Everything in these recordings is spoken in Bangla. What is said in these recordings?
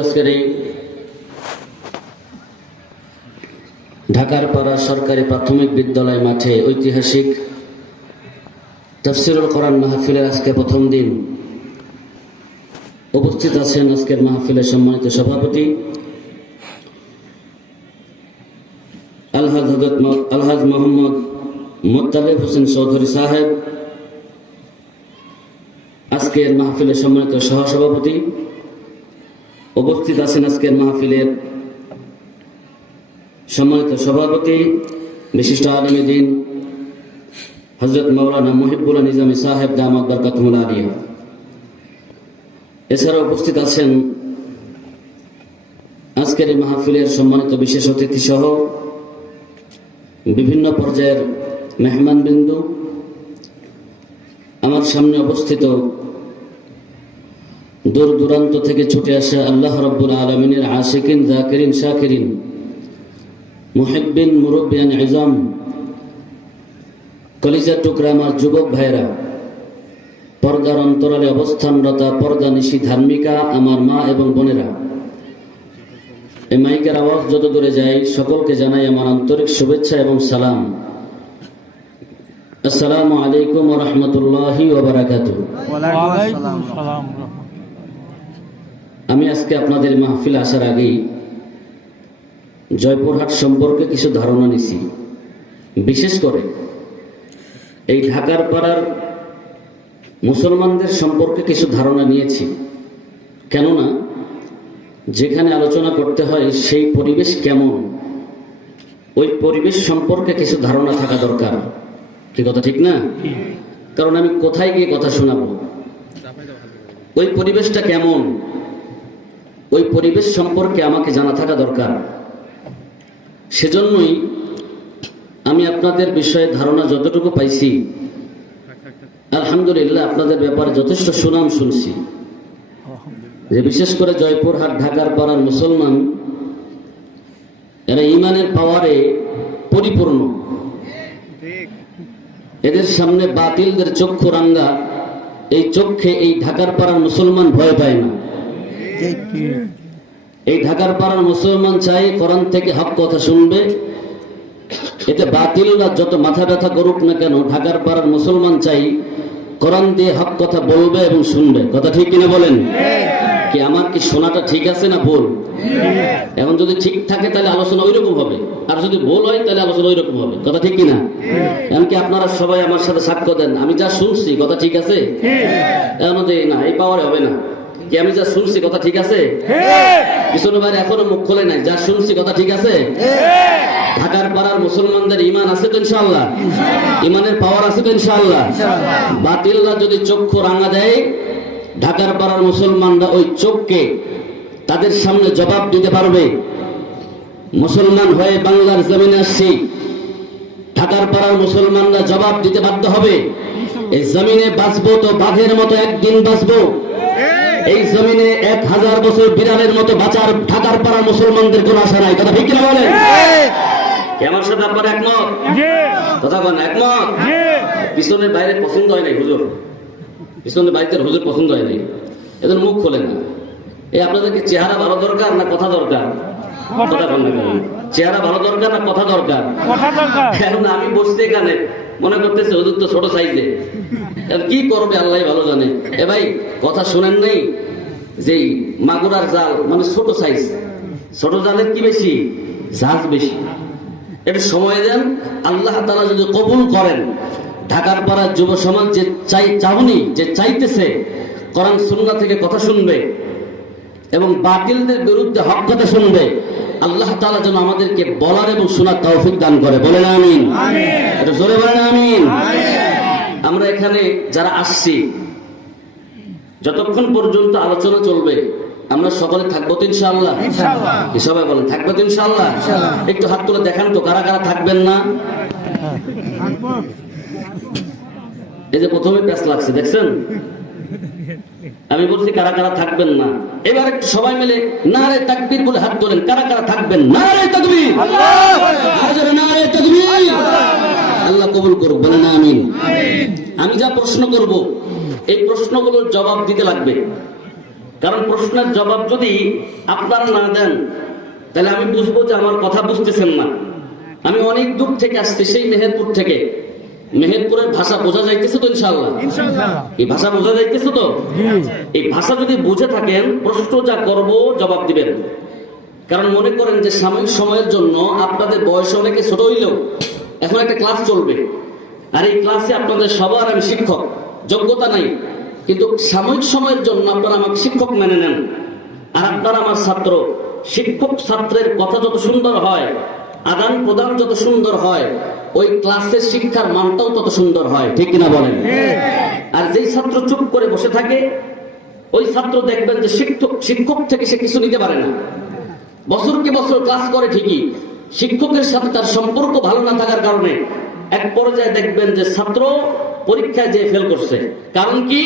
আজকের এই ঢাকার পাড়া সরকারি প্রাথমিক বিদ্যালয় মাঠে ঐতিহাসিক তাফসীরুল কোরআন মাহফিলের আজকে প্রথম দিন উপস্থিত আছেন আজকের মাহফিলের সম্মানিত সভাপতি আলহাজ মোহাম্মদ মোত্তালেব হোসেন চৌধুরী সাহেব, আজকের মাহফিলের সম্মানিত সহসভাপতি। উপস্থিত আছেন আজকের মাহফিলের সম্মানিত সভাপতি বিশিষ্ট আলেম দ্বীন হযরত মাওলানা মুহিবুল্লাহ নিজামী সাহেব দামাত বরকাতুহুল আলিয়া। এছাড়া উপস্থিত আছেন আজকের এই মাহফিলের সম্মানিত বিশেষ অতিথি সহ বিভিন্ন পর্যায়ের মেহমানবৃন্দ। আমার সামনে অবস্থিত দূর দূরান্ত থেকে ছুটে আসা আল্লাহ রাব্বুল আলামিনের আশিকিন, যাকিরিন, শাকিরিন, মুহিব্বিন, মুরব্বিয়ান ইজাম, কলিজা টুকরা আমার যুবক ভাইরা, পর্দার অন্তরালে অবস্থানরতা পর্দানিশী ধার্মিকা আমার মা এবং বোনেরা, এই মাইকের আওয়াজ যত দূরে যায় সকলকে জানাই আমার আন্তরিক শুভেচ্ছা এবং সালাম। আসসালামু আলাইকুম ওয়া রাহমাতুল্লাহি ওয়া বারাকাতুহু। আমি আজকে আপনাদের মাহফিল আসার আগেই জয়পুরহাট সম্পর্কে কিছু ধারণা নিছি। বিশেষ করে এই ঢাকার পাড়ার মুসলমানদের সম্পর্কে কিছু ধারণা নিয়েছি। কেননা যেখানে আলোচনা করতে হয় সেই পরিবেশ কেমন, ওই পরিবেশ সম্পর্কে কিছু ধারণা থাকা দরকার। কি কথা ঠিক না? কারণ আমি কোথায় গিয়ে কথা শোনাবো, ওই পরিবেশটা কেমন, ওই পরিবেশ সম্পর্কে আমাকে জানা থাকা দরকার। সেজন্যই আমি আপনাদের বিষয়ে ধারণা যতটুকু পাইছি, আলহামদুলিল্লাহ আপনাদের ব্যাপারে যথেষ্ট সুনাম শুনছি, যে বিশেষ করে জয়পুরহাট ঢাকার পাড়ার মুসলমান এরা ইমানের পাওয়ারে পরিপূর্ণ। এদের সামনে বাতিলদের চক্ষু রাঙ্গা, এই চক্ষে এই ঢাকার পাড়ার মুসলমান ভয় পায় না। এই ঢাকার পাড়ার মুসলমান চাই কোরআন থেকে হক কথা শুনবে। এতে বাতিলরা যত মাথা ব্যথা করুক না কেন, ঢাকার পাড়ার মুসলমান চাই কোরআন দিয়ে হক কথা বলবে এবং শুনবে। কথা ঠিক কিনা বলেন? কি আমার কি শোনাটা ঠিক আছে না ভুল? এখন যদি ঠিক থাকে তাহলে আলোচনা ওই রকম হবে, আর যদি ভুল হয় তাহলে আলোচনা ওই রকম হবে। কথা ঠিক কিনা? এমনকি আপনারা সবাই আমার সাথে সাক্ষ্য দেন, আমি যা শুনছি কথা ঠিক আছে? এর মধ্যে না, এই পাওয়ারে হবে না কি আমি যা শুনছি কথা ঠিক আছে? পিছনে বাইরে এখনো মুখ খোলে নাই, যা শুনছি কথা ঠিক আছে? ঢাকার পাড়ার মুসলমানদের ইমান আছে তো ইনশাআল্লাহ? ইমানের পাওয়ার আছে তো ইনশাআল্লাহ? বাতিলরা যদি চক্ষু রাঙা দেয়, ঢাকার পাড়ার মুসলমানরা ওই চোখকে তাদের সামনে জবাব দিতে পারবে। মুসলমান হয়ে বাংলার জমিনে আসছি, ঢাকার পাড়ার মুসলমানরা জবাব দিতে বাধ্য হবে। এই জমিনে বাঁচবো তো বাঘের মতো একদিন বাঁচবো, এই জমিনে 1000 বছর বিড়ালের মতো বাঁচার ঢাকার পাড়ার মুসলমানদের কোনো আশা নাই। কথা ঠিক কিনা বলেন? আমার সাথে আপনার একমত? কথা বলেন একমত? পিছনের বাইরে পছন্দ হয় নাই হুজুর, পিছনের বাড়িতে হুজুর পছন্দ হয় নাই, এদের মুখ খোলে না। এই আপনাদেরকে চেহারা ভালো দরকার না কথা দরকার? কথা বলেন না, চেহারা ভালো দরকার না কথা দরকার? এখন আমি বসতে এখানে মনে করতেছে হুজুর তো ছোট সাইজে, কি করবে আল্লাহ ভালো জানে। এ ভাই কথা শুনেন নাই যে মাগুরার জাল মানে ছোট সাইজ, ছোট জালের কি বেশি, জাহাজ বেশি। এটা সময় দেন, আল্লাহ তাআলা যদি কবুল করেন, ঢাকার পাড়ার যুব সমাজ যে চাহনি যে চাইতেছে কোরআন সুন্নাহ থেকে কথা শুনবে এবং বাতিলদের বিরুদ্ধে হক কথা শুনবে, আল্লাহ তাআলা যেন আমাদেরকে বলার এবং শোনার তৌফিক দান করে। বলেন আমিন। এটা জোরে বলেন আমিন। আমরা এখানে যারা আসছি, যতক্ষণ পর্যন্ত আলোচনা চলবে আমরা সকলে থাকবো তো ইনশাআল্লাহ? সবাই বলেন থাকবো তো ইনশাআল্লাহ? একটু হাত তুলে দেখান তো কারা কারা থাকবেন না। এই যে প্রথমে প্যাঁচ লাগছে দেখছেন, আমি বলছি কারা কারা থাকবেন না। এবার একটু সবাই মিলে নারে তাকবীর বলে হাত তোলেন, কারা কারা থাকবেন? নারে তাকবীর, নারে তাকবীর। আল্লাহ কবুল করুক, বলেন আমিন। আমি যা প্রশ্ন করব এই প্রশ্নগুলোর জবাব দিতে লাগবে। কারণ প্রশ্নের জবাব যদি আপনারা না দেন তাহলে আমি বুঝবো যে আমার কথা বুঝতেছেন না। আমি অনেক দূর থেকে আসছি, সেই মেহেরপুর থেকে। মেহেরপুরের ভাষা বোঝা যাইতেছে তো ইনশাআল্লাহ? এই ভাষা বোঝা যাইতেছে তো? এই ভাষা যদি বুঝে থাকেন, প্রশ্ন যা করব জবাব দিবেন। কারণ মনে করেন যে সাময়িক সময়ের জন্য আপনাদের বয়স অনেকে ছোট হইলেও এখন একটা ক্লাস চলবে, আর এই ক্লাসে আপনাদের সবার আমি শিক্ষক, যোগ্যতা নাই, কিন্তু সাময়িক সময়ের জন্য আপনারা আমাকে শিক্ষক মেনে নেন, আর আপনারা আমার ছাত্র। শিক্ষক ছাত্রের কথা যত সুন্দর হয়, আদান প্রদান যত সুন্দর হয়, ওই ক্লাসের শিক্ষার মানটাও তত সুন্দর হয়, ঠিক কিনা বলেন? আর যেই ছাত্র চুপ করে বসে থাকে, ওই ছাত্র দেখবেন যে শিক্ষক থেকে সে কিছু নিতে পারে না। বছরকে বছর ক্লাস করে ঠিকই, শিক্ষকের সাথে তার সম্পর্ক ভালো না থাকার কারণে এক পর্যায়ে দেখবেন যে ছাত্র পরীক্ষায় যে ফেল করছে। কারণ কি?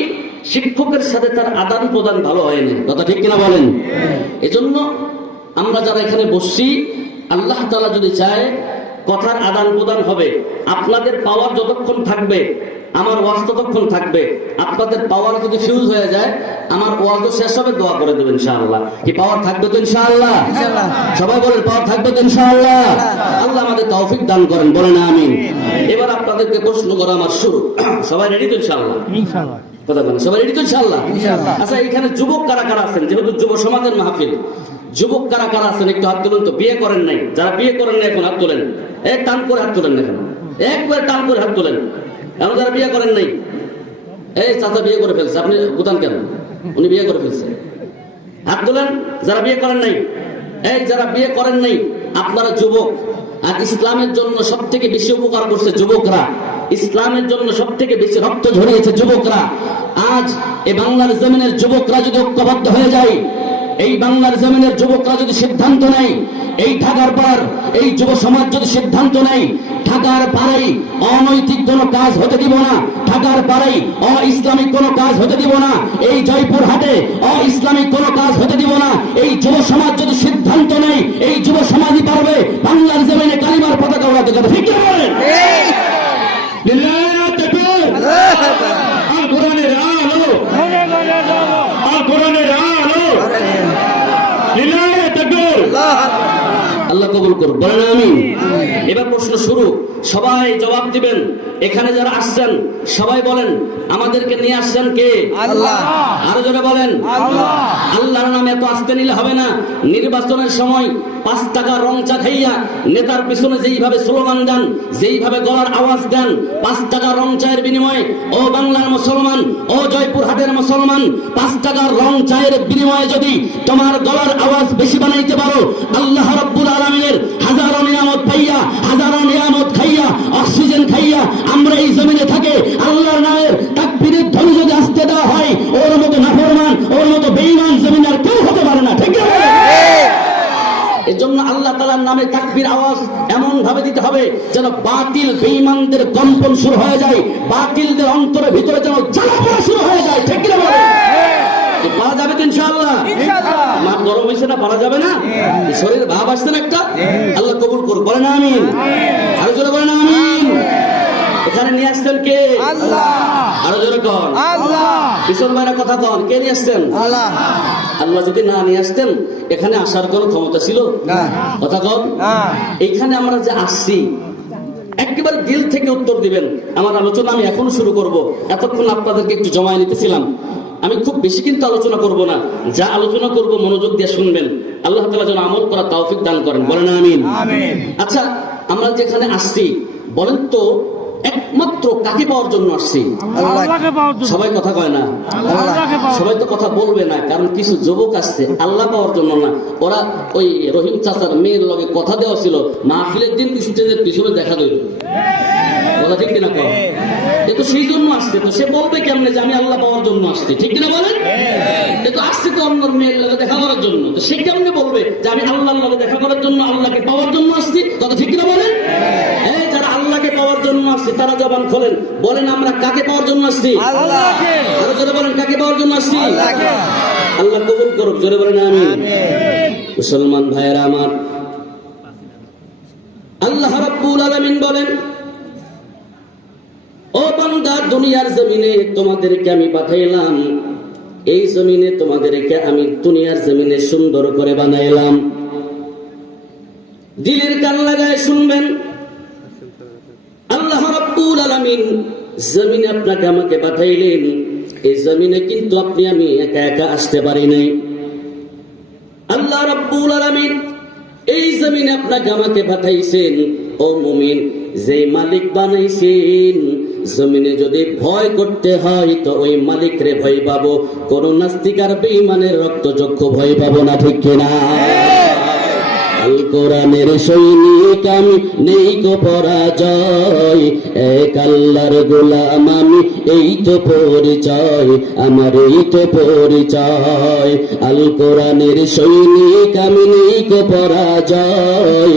শিক্ষকের সাথে তার আদান প্রদান ভালো হয়নি। কথা ঠিক কিনা বলেন? এজন্য আমরা যারা এখানে বসছি, আল্লাহ তাআলা যদি চায় কথার আদান প্রদান হবে। আপনাদের পাওয়ার যতক্ষণ থাকবে আমার ওয়াজ ততক্ষণ থাকবে। আপনাদের পাওয়ার যদি ফিউজ হয়ে যায়, আমার ওয়াজ তো শেষ হবে, দোয়া করে দেবেন ইনশাআল্লাহ। কি পাওয়ার থাকবে তো ইনশাআল্লাহ? সবাই বলেন পাওয়ার থাকবে তো ইনশাআল্লাহ। আল্লাহ আমাদের তৌফিক দান করেন, বলেন আমিন। এবার আপনাদেরকে প্রশ্ন করা আমার শুরু। সবাই রেডি তো ইনশাআল্লাহ? ইনশাআল্লাহ। কথা বলেন, সবাই রেডি তো ইনশাআল্লাহ? আচ্ছা, এখানে যুবক কারা কারা আছেন? যেহেতু যুব সমাজের মাহফিল, যুবক কারা কারা আছেন একটু হাত তুলেন তো। বিয়ে করেন নাই, যারা বিয়ে করেন নাই এখন হাত তোলেন। এক টান করে হাত তোলেন, এখন একবার টান করে হাত তোলেন। এখন যারা বিয়ে করেন নাই, এই চাচা বিয়ে করে ফেলছে, আপনি গুতান কেন? উনি বিয়ে করে ফেলছে, হাত তোলেন। যারা বিয়ে করেন নাই, এই যারা বিয়ে করেন নাই, আপনারা যুবক, আর ইসলামের জন্য সব থেকে বেশি উপকার করছে যুবকরা। ইসলামের জন্য সব থেকে বেশি রক্ত ঝরিয়েছে যুবকরা। আজ এই বাংলার জমিনের যুবকরা যদি ঐক্যবদ্ধ হয়ে যায়, এই বাংলার জমিনের যুবকরা যদি সিদ্ধান্ত নেয়, এই ঢাকার পার এই যুব সমাজ যদি সিদ্ধান্ত নেয়, ঢাকার পাড়াই অনৈতিক কোনো কাজ হতে দিব না, ঢাকার পাড়াই অ-ইসলামিক কোনো কাজ হতে দিব না, এই জয়পুর হাটে অ-ইসলামিক কোনো কাজ হতে দিব না। এই যুব সমাজ যদি সিদ্ধান্ত নেয়, এই যুব সমাজই পারবে বাংলার জমিনে কালিমার পতাকা উড়াতে। কথা ঠিক বলেন? আর কোরআনের আলো, আর কোরআনের আলো, আল্লাহ কবুল করুন, বলেন আমিন। এবার প্রশ্ন শুরু, সবাই জবাব দিবেন। এখানে যারা আসছেন সবাই বলেন, আমাদেরকে নিয়ে আসছেন কে? আল্লাহ। আরো জোরে বলেন আল্লাহ। আল্লাহর নামে এত আসতে নিলে হবে না। নির্বাচনের সময় 5 টাকা রং চা খাইয়া নেতার পিছনে যেইভাবে স্লোগান দেন, যেইভাবে গলার আওয়াজ দেন, 5 টাকা রং চায়ের বিনিময়ে, ও বাংলার মুসলমান, ও জয়পুরহাটের মুসলমান, 5 টাকা রং চায়ের বিনিময়ে যদি তোমার গলার আওয়াজ বেশি বানাইতে পারো, আল্লাহ রাব্বুল আলামিনের হাজারো নিয়ামত পাইয়া, হাজারো নিয়ামত খাইয়া, অক্সিজেন খাইয়া আমরা এই জমিনে থাকে আল্লাহর নামের তাকবীরের ধ্বনি যদি আসতে দেওয়া হয়, ওর মতো নাফরমান, ওর মতো বেঈমান জমিন আর কেউ হতে পারে না, ঠিক আছে? এজন্য আল্লাহ তাআলার নামে তাকবীর আওয়াজ এমন ভাবে দিতে হবে যেন বাতিল বেঈমানদের কম্পন শুরু হয়ে যায়, বাতিলদের অন্তরের ভিতরে যেন জ্বালা পোড়া শুরু হয়ে যায়, ঠিক কি না বলেন? পারা যাবে তো ইনশাআল্লাহ? মা গরম হয়েছে না, পারা যাবে না? শরীরে ভাব আসছে না একটা? আল্লাহ কবুল করুন, বলেন আমিন। আরো জোরে বলেন আমিন। এখানে নিয়ে আসছেন কে? আল্লাহ। আরো জোরে কন আল্লাহ। পিছন বাইরে কথা কন, কে নিয়ে আসছেন? আল্লাহ। আল্লাহ যদি না নিয়ে আসতেন এখানে আসার কোনো ক্ষমতা ছিল না? কথা কন। এইখানে আমরা যে আসছি একেবারে দিল থেকে উত্তর দিবেন। আমার আলোচনা আমি এখন শুরু করব, এতক্ষণ আপনাদেরকে একটু জমায় নিতেছিলাম। আমি খুব বেশি কিন্তু আলোচনা করব না, যা আলোচনা করব মনোযোগ দিয়ে শুনবেন। আল্লাহ তাআলা যেন আমল করার তৌফিক দান করেন, বলেন আমিন। আচ্ছা, আমরা যেখানে আসছি বলেন তো একমাত্র কাকে পাওয়ার জন্য আসছি? সবাই কথা কয় না, সবাই তো কথা বলবে না, কারণ কিছু যুবক আসছে আল্লাহ পাওয়ার জন্য না। ওরা ওই রহিম চাচার মেয়ের লগে কথা দেওয়া ছিল, মাহফিলের দিন স্টেজের পিছনে দেখা দিল। কথা ঠিক কিনা কম? এ তো সেই জন্য আসছে, তো সে বলবে কেমনে যে আমি আল্লাহ পাওয়ার জন্য আসছি, ঠিক কিনা বলেন? এ তো আসছে তো অন্য মেয়ের লগে দেখা করার জন্য, তো সে কেমনে বলবে যে আমি আল্লাহর লগে দেখা করার জন্য, আল্লাহকে পাওয়ার জন্য আসছি? কথা ঠিক কিনা বলেন? এই যারা আল্লাহকে পাওয়ার জন্য আসছে তারা জবান খোলেন, বলেন আমরা কাকে পাওয়ার জন্য আসছি? আল্লাহকে। আরো জোরে বলেন, কাকে পাওয়ার জন্য আসছি? আল্লাহকে। আল্লাহ কবুল করুক, জোরে বলেন আমিন। মুসলমান ভাইয়েরা আমার, আল্লাহ রাব্বুল আলামিন বলেন, ও বান্দা, দুনিয়ার জমিনে তোমাদেরকে আমি পাঠাইলাম এই জমিনে তোমাদেরকে আমি দুনিয়ার জমিনে সুন্দর করে বানাইলাম। দিলের কান লাগায় শুনবেন, আল্লাহ রাব্বুল আলামিন জমিনে আপনাকে আমাকে পাঠাইলেন। এই জমিনে কিন্তু আপনি আমি একা একা আসতে পারি নাই। আল্লাহ রাব্বুল আলামিন এই জমিনে আপনাকে আমাকে পাঠাইছেন। ও মুমিন, যে মালিক বানাইছেন, জমিনে যদি ভয় করতে হয় তো ওই মালিকরে ভয় পাবো, কোন নাস্তিক আর বেঈমানের রক্তচক্ষু ভয় পাবো না, ঠিক কিনা? আল কোরআনের সৈনিক আমি, নেই কো পরাজয়, এক আল্লাহর গোলাম আমি, এই তো পরিচয় আমার, এই তো পরিচয়। আল কোরআনের সৈনিক আমি, নেই কো পরাজয়,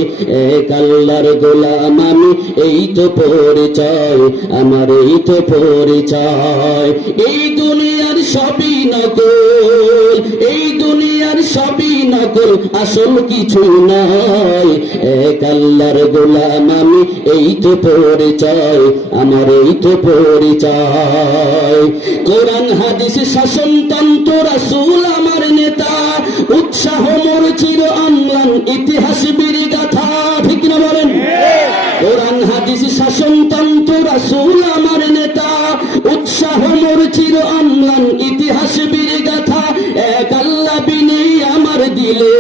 এক আল্লাহর গোলাম আমি, এই তো পরিচয় আমার, এই তো পরিচয়। এই দুনিয়ার সবই নকল, এই দুনিয়ার সবই নকল, আসল কিছু নাই, এক আল্লাহর গোলাম আমি, এই তো পরিচয় আমার, এই তো পরিচয়। কোরআন হাদিস শাসনতন্ত্র রাসূল আমার নেতা, উৎসাহ মোর চির অম্লান, ইতিহাস বীর গাথা, ঠিক না বলেন? কোরআন হাদিস শাসনতন্ত্র রাসূল আমার নেতা, উৎসাহ মোর চির অম্লান, ইতিহাস বীর গাথা। এক আল্লাহ বিনে আমার দিলে,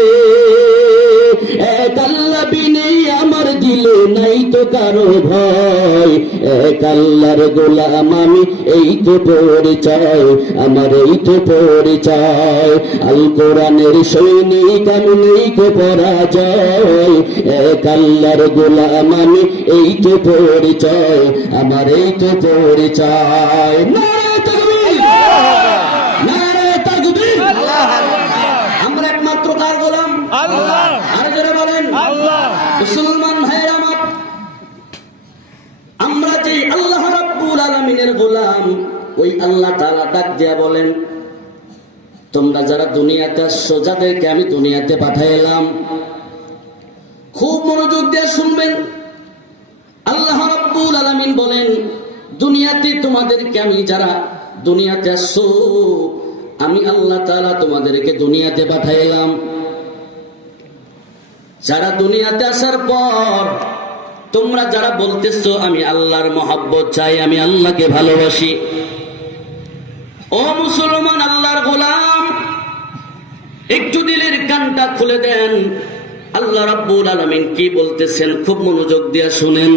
এক আল্লাহ বিনে আমার দিলে নাই তো কারো ভয়, এক আল্লাহর গোলাম আমি, এই তো পরিচয় আমার, এই তো পরিচয়। আল কোরআনের সৈনিক আমি, নেই কো পরাজয়, এক আল্লাহর গোলাম আমি, এই তো পরিচয় আমার, এই তো পরিচয়। নারে তাকবীর, নারে তাকবীর। আমরা একমাত্র কার গোলাম? আল্লাহ। আর যারা বলেন আল্লাহ। মুসলমান ভাইরা আমার, আমরা যে আল্লাহ রাব্বুল আলামিনের গোলাম, ওই আল্লাহ তাআলা ডাক দিয়া বলেন, তোমরা যারা দুনিয়াতে আসছো, যাদেরকে আমি দুনিয়াতে পাঠাইলাম, খুব মনোযোগ দিয়ে শুনবেন। আল্লাহ রাব্বুল আলামিন বলেন, দুনিয়াতে তোমাদেরকে আমি, যারা দুনিয়াতে আসছো, আমি আল্লাহ তাআলা তোমাদেরকে দুনিয়াতে পাঠাইলাম। যারা দুনিয়াতে আসার পর তোমরা যারা বলতেছো আমি আল্লাহর মহব্বত চাই, আমি আল্লাহকে ভালোবাসি, ও মুসলমান আল্লাহর গোলাম, একটু দিলের কানটা খুলে দেন। আল্লাহ রাব্বুল আলামিন কি বলতেছেন খুব মনোযোগ দিয়ে শুনেন।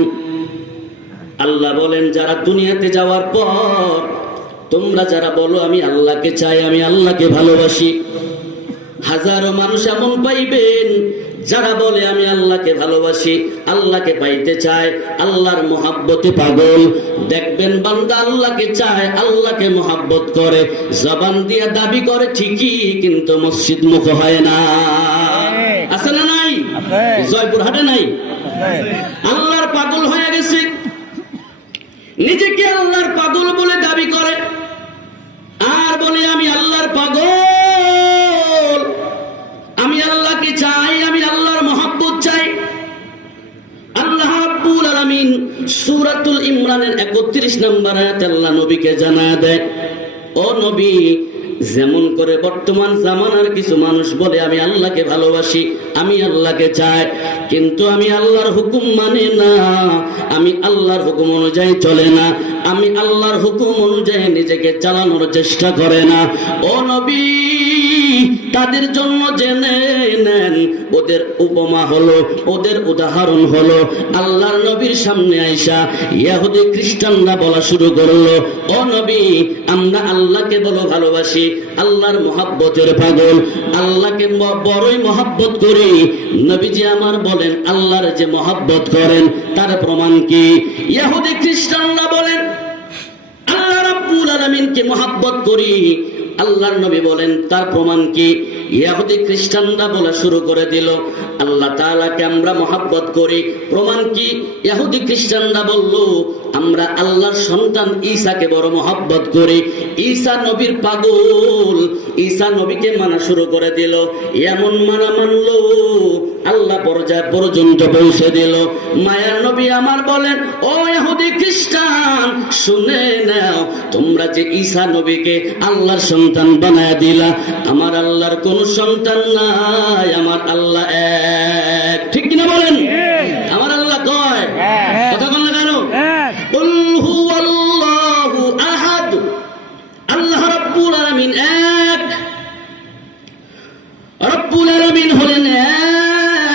আল্লাহ বলেন, যারা দুনিয়াতে যাওয়ার পর তোমরা যারা বলো আমি আল্লাহকে চাই, আমি আল্লাহকে ভালোবাসি, হাজারো মানুষ এমন পাইবেন যারা বলে আমি আল্লাহকে ভালোবাসি, আল্লাহকে পাইতে চায়, আল্লাহর মহব্বতে পাগল। দেখবেন বান্দা আল্লাহকে চায়, আল্লাহকে মহব্বত করে, জবান দিয়ে দাবি করে ঠিকই, কিন্তু মসজিদ মুখ হয় না। আছে না নাই? জয়পুরহাটে নাই? আল্লাহর পাগল হয়ে গেছে, নিজেকে আল্লাহর পাগল বলে দাবি করে, আর বলে আমি আল্লাহর পাগল, আমি আল্লাহকে চাই, আমি আল্লাহর মহব্বত চাই। আল্লাহ রাব্বুল আলামিন সূরাতুল ইমরানের 31 নম্বর আয়াতে আল্লাহ নবীকে জানায় দেয়, ও নবী, যেমন করে বর্তমান জামানার কিছু মানুষ বলে আমি আল্লাহকে ভালোবাসি, আমি আল্লাহকে চাই, কিন্তু আমি আল্লাহর হুকুম মানে না, আমি আল্লাহর হুকুম অনুযায়ী চলে না, আমি আল্লাহর হুকুম অনুযায়ী নিজেকে চালানোর চেষ্টা করে না, ও নবী, তাদের জন্য জেনে নেন, ওদের উপমা হলো, ওদের উদাহরণ হলো, আল্লাহর নবীর সামনে আইসা ইহুদি খ্রিস্টানরা বলা শুরু করলো, ও নবী, আমরা আল্লাহকে বলো ভালোবাসি, আল্লাহর মহব্বতের পাগল, আল্লাহকে বড়ই মহব্বত করি। নবীজি আমার বলেন, আল্লাহর যে মহব্বত করেন তার প্রমাণ কি? ইহুদি খ্রিস্টানরা বলেন আল্লাহ রাব্বুল আলামিনকে মহব্বত করি, আল্লাহর নবী বলেন তার প্রমাণ কি? ইহুদি খ্রিস্টানরা বলা শুরু করে দিল, আল্লাহ তাআলাকে আমরা মহব্বত করি। প্রমাণ কি? ইহুদি খ্রিস্টানরা বলল আমরা আল্লাহর সন্তান ঈসাকে বড় মহব্বত করি। ঈসা নবীর পাগল, ঈসা নবীকে মানা শুরু করে দিল। এমন মানা মানলো আল্লাহ পর্যায় পর্যন্ত পৌঁছে দিল। মায়ার নবী আমার বলেন, ও ইহুদি খ্রিস্টান শুনে নাও, তোমরা যে ঈসা নবীকে আল্লাহর সন্তান বানায় দিলা, আমার আল্লাহর কোন সন্তান নাই, আমার আল্লাহ এক। ঠিক কিনা বলেন? আমার আল্লাহ কয় কথা বল না কেন? কুল হুয়াল্লাহু আহাদ, আল্লাহ রাব্বুল আলামিন এক। রব্বুল আলামিন হলেন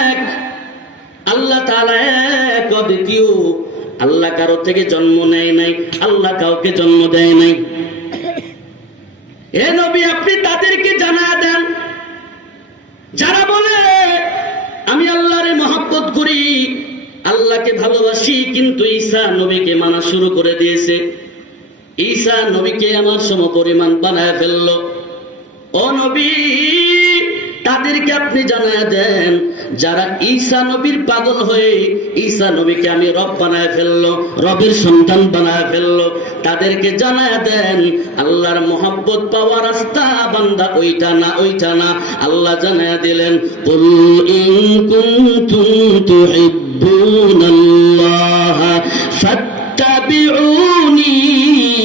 এক, আল্লাহ তাআলা এক, অদ্বিতীয়। আল্লাহ কারো থেকে জন্ম নেয় নাই, আল্লাহ কাউকে জন্ম দেয় নাই। এ নবী আপনি তাদেরকে জানায় দেন যারা বলে আমি আল্লাহরে মহব্বত করি, আল্লাহকে ভালোবাসি, কিন্তু ঈসা নবীকে মানা শুরু করে দিয়েছে। ঈসা নবীকে আমার সমপরিমাণ বানায় ফেললো। ও নবী তাদেরকে আপনি জানায় দেন যারা ঈসা নবীর পাগল হয়ে ঈসা নবীকে আমি রব বানায় ফেললো, রবের সন্তান বানায় ফেললো, তাদেরকে জানায় দেন আল্লাহর মহব্বত পাওয়ার রাস্তা বান্দা ওইটা না, ওইটা না। আল্লাহ জানায় দিলেন, কুল ইন কুনতুম তুহিব্বুনাল্লাহ ফাত্তাবিউনি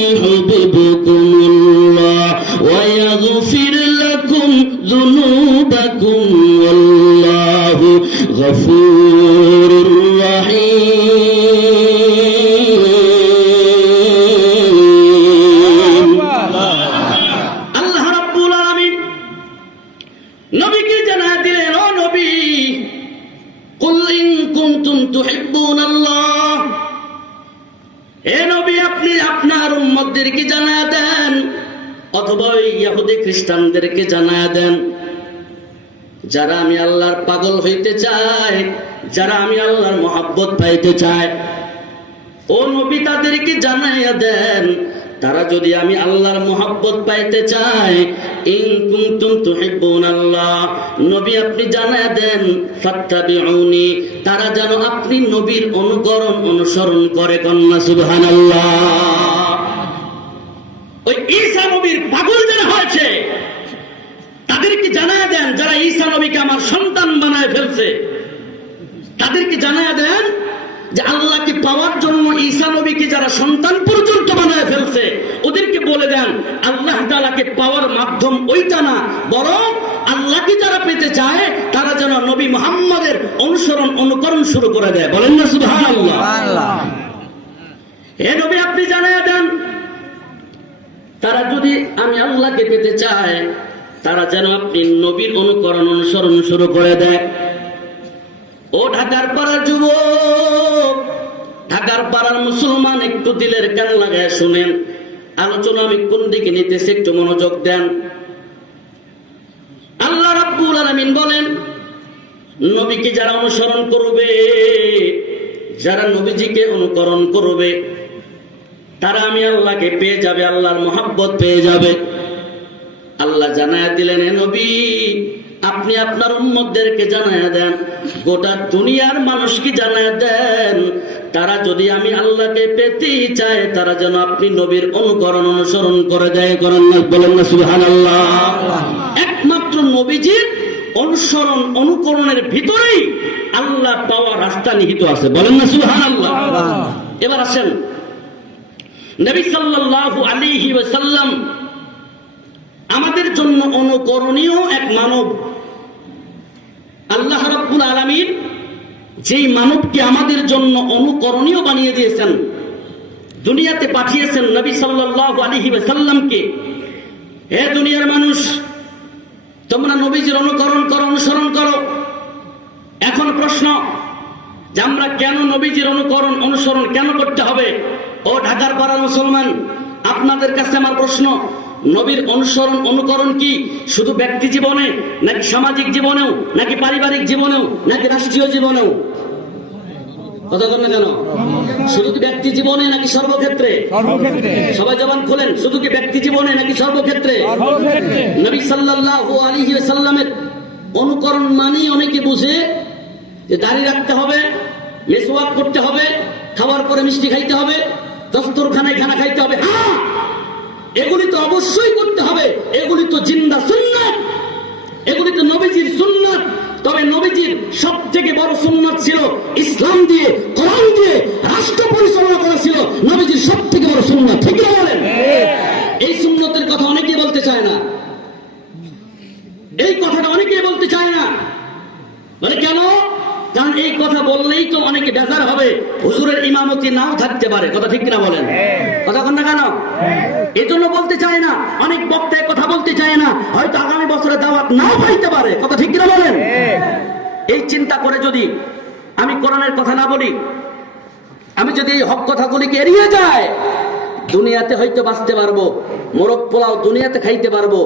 ইউহিব্বুকুমুল্লাহ ওয়া ইয়াগফির লাকুম যুনুবাকুম ওয়াল্লাহু গফুরুর রহিম। আল্লাহ রাব্বুল আলামিন নবীকে জানায় দিলেন, ও নবী কুল ইন কুনতুম তুহিব্বুনাল্লাহ, এ নবী আপনি আপনার উম্মতদেরকে জানায় দেন, অথবা ইহুদি খ্রিস্টানদেরকে জানায় দেন, যারা আমি আল্লাহর পাগল হইতে চায়, যারা আমি আল্লাহর মহব্বত পাইতে চায়, ও নবী তাদেরকে জানাইয়া দেন তারা যদি আমি আল্লাহর মহব্বত পাইতে চায়, ইন কুনতুম তুহিব্বুনাল্লাহ, নবী আপনি জানায় দেন ফাত্তাবিউনি, তারা যেন আপনি নবীর অনুকরণ অনুসরণ করে। কন্যা সুবহানাল্লাহ। ওই ঈসা নবীর পাগল যারা হয়েছে তাদেরকে জানায় দেন যারা ঈসা নবীকে আমার সন্তান বানায় ফেলছে, তাদেরকে জানায় দেন যে আল্লাহকে পাওয়ার জন্য ঈসা নবীকে যারা সন্তান পর্যন্ত বানায় ফেলছে, ওদেরকে বলে দেন আল্লাহ তাআলাকে পাওয়ার মাধ্যম ওইটা না, বরং আল্লাহকে যারা পেতে চায় তারা যেন নবী মুহাম্মদের অনুসরণ অনুকরণ শুরু করে দেয়। বলেন না সুবহানাল্লাহ। হে নবী আপনি জানায় দেন তারা যদি আমি আল্লাহকে পেতে চায় তারা যেন আপনি নবীর অনুকরণ অনুসরণ শুরু করে দেয়। ও ঢাকার পাড়ার যুবক, ঢাকার পাড়ার মুসলমান, একটু দিলের কান লাগায় শুনেন, আলোচনা আমি কোন দিকে নিতেছি একটু মনোযোগ দেন। আল্লাহ রাব্বুল আলামিন বলেন নবীকে যারা অনুসরণ করবে, যারা নবীজিকে অনুকরণ করবে, তারা আমি আল্লাহকে পেয়ে যাবে, আল্লাহর মহব্বত পেয়ে যাবে। আল্লাহ জানায়া দিলেন, হে নবী আপনি আপনার উম্মতদেরকে জানায়া দেন, গোটা দুনিয়ার মানুষকে জানায়া দেন, তারা যদি আমি আল্লাহকে পেতে চায় তারা যেন আপনি নবীর অনুকরণ অনুসরণ করে দেয়। করেন না, বলেন না সুবহানাল্লাহ। একমাত্র নবীজির অনুসরণ অনুকরণের ভিতরেই আল্লাহ পাওয়ার রাস্তা নিহিত আছে। বলেন না সুবহানাল্লাহ। এবার আসেন, নবী সাল্লাল্লাহু আলাইহি ওয়াসাল্লাম আমাদের জন্য অনুকরণীয় এক মানব। আল্লাহ রাব্বুল আলামিন যেই মানবকে আমাদের জন্য অনুকরণীয় বানিয়ে দিয়েছেন, দুনিয়াতে পাঠিয়েছেন নবী সাল্লাল্লাহু আলাইহি ওয়াসাল্লামকে। হে দুনিয়ার মানুষ, তোমরা নবীজির অনুকরণ করো, অনুসরণ করো। এখন প্রশ্ন যে আমরা কেন নবীজির অনুকরণ অনুসরণ কেন করতে হবে? ও ঢাকার পাড়ার মুসলমান, আপনাদের কাছে আমার প্রশ্ন, নবীর অনুসরণ অনুকরণ কি শুধু ব্যক্তি জীবনে, নাকি সামাজিক জীবনেও, নাকি পারিবারিক জীবনেও, নাকি রাষ্ট্রীয় জীবনেও? কথা বলেন কেন? শুধু কি ব্যক্তি জীবনে নাকি সর্বক্ষেত্রে? সবাই জবান খোলেন, শুধু কি ব্যক্তি জীবনে নাকি সর্বক্ষেত্রে? নবী সাল্লাল্লাহু আলাইহি ওয়াসাল্লামের অনুকরণ মানে অনেকে বুঝে যে দাড়ি রাখতে হবে, মেসওয়াক করতে হবে, খাওয়ার পরে মিষ্টি খাইতে হবে, দস্তরখানায় খানা খাইতে হবে। হ্যাঁ, এগুলি তো অবশ্যই করতে হবে, এগুলি তো জিন্দা সুন্নাত, এগুলি তো নবীজির সুন্নাত। তবে নবীজির সব থেকে বড় সুন্নাত ছিল ইসলাম দিয়ে, কোরআন দিয়ে রাষ্ট্র পরিচালনা করা ছিল নবীজির সব থেকে বড় সুন্নাত। ঠিক না বলেন? এই সুন্নতের কথা অনেকেই বলতে চায় না, এই কথাটা অনেকেই বলতে চায় না। মানে কেন? কারণ এই কথা বললেই তো অনেকে বেজার হবে, হুজুরের ইমামতি নাও থাকতে পারে। কথা ঠিক কিনা বলেন? কথা বল না কেন? এই জন্য বলতে চায় না, অনেক বক্তায় কথা বলতে চায় না, হয়তো আগামী বছরে দাওয়াত নাও পাইতে পারে। কথা ঠিক কিনা বলেন? এই চিন্তা করে যদি আমি কোরআনের কথা না বলি, আমি যদি এই হক কথাগুলিকে এড়িয়ে যাই, দুনিয়াতে হয়তো বাঁচতে পারবো, মোরগ পোলাও দুনিয়াতে খাইতে পারবো,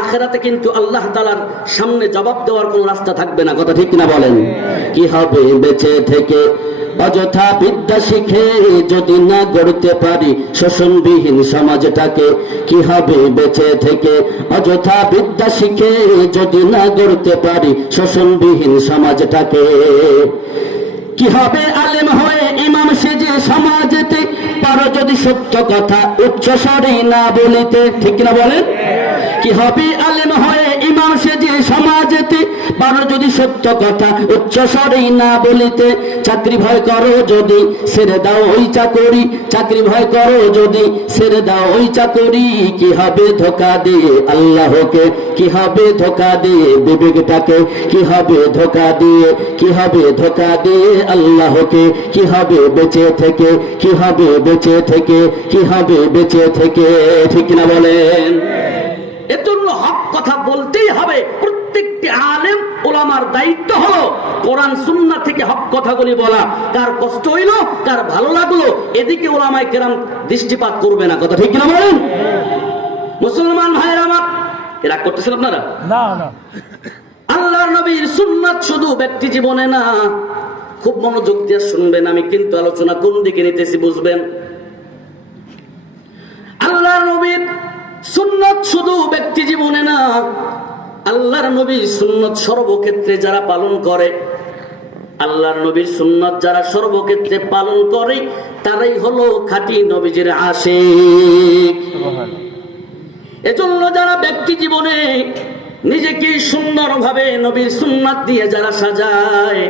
আখেরাতে কিন্তু আল্লাহ তাআলার সামনে জবাব দেওয়ার কোনো রাস্তা থাকবে না। কথা ঠিক কিনা বলেন? কি হবে বেঁচে থেকে অযথা বিদ্যা শিখে যদি না গড়তে পারি শোষণবিহীন সমাজটাকে? কি হবে বেঁচে থেকে অযথা বিদ্যা শিখে যদি না গড়তে পারি শোষণবিহীন সমাজটাকে? কি হবে আলেম হয়ে ইমাম সেজে সমাজেতে পারো যদি সত্য কথা উচ্চ স্বরে না বলিতে? ঠিক কিনা বলেন? কি হবে আলেম হয়ে ইমাম সেজে সমাজেতে পারো যদি সত্য কথা উচ্চ স্বরে না বলিতে? চাকরি ভয় করো যদি ছেড়ে দাও ওই চাকরি, চাকরি ভয় করো যদি ছেড়ে দাও ওই চাকরি। কি হবে ধোকা দিয়ে আল্লাহকে, কি হবে ধোকা দিয়ে বিবেকটাকে? কি হবে ধোকা দিয়ে, কি হবে ধোকা দিয়ে আল্লাহকে? কি হবে বেঁচে থেকে, কি হবে বেঁচে থেকে, কি হবে বেঁচে থেকে? ঠিক না বলেন? এজন্য হক কথা বলতেই হবে। প্রত্যেকটি আলেম ওলামার দায়িত্ব হলো কোরআন সুন্নাহ থেকে হক কথাগুলি বলা। কার কষ্ট হইলো, কার ভালো লাগলো, এদিকে ওলামায়ে কেরাম দৃষ্টিপাত করবে না। কথা ঠিক না বলেন? মুসলমান ভাইয়েরা আমার, রাগ করতেছেন আপনারা? না না, আল্লাহর নবীর সুন্নাত শুধু ব্যক্তি জীবনে না, খুব মনোযোগ দিয়ে শুনবেন, আমি কিন্তু আলোচনা কোন দিকে নিতেছি বুঝবেন। আল্লাহর নবীর সুন্নাত শুধু ব্যক্তি জীবনে না, আল্লাহর নবীর সুন্নাত সর্বক্ষেত্রে যারা পালন করে, আল্লাহর নবীর সুন্নাত যারা সর্বক্ষেত্রে পালন করে, তারাই হলো খাঁটি নবীজির আশিক। এজন্য যারা ব্যক্তি জীবনে নিজেকে সুন্দরভাবে নবীর সুন্নাত দিয়ে যারা সাজায়,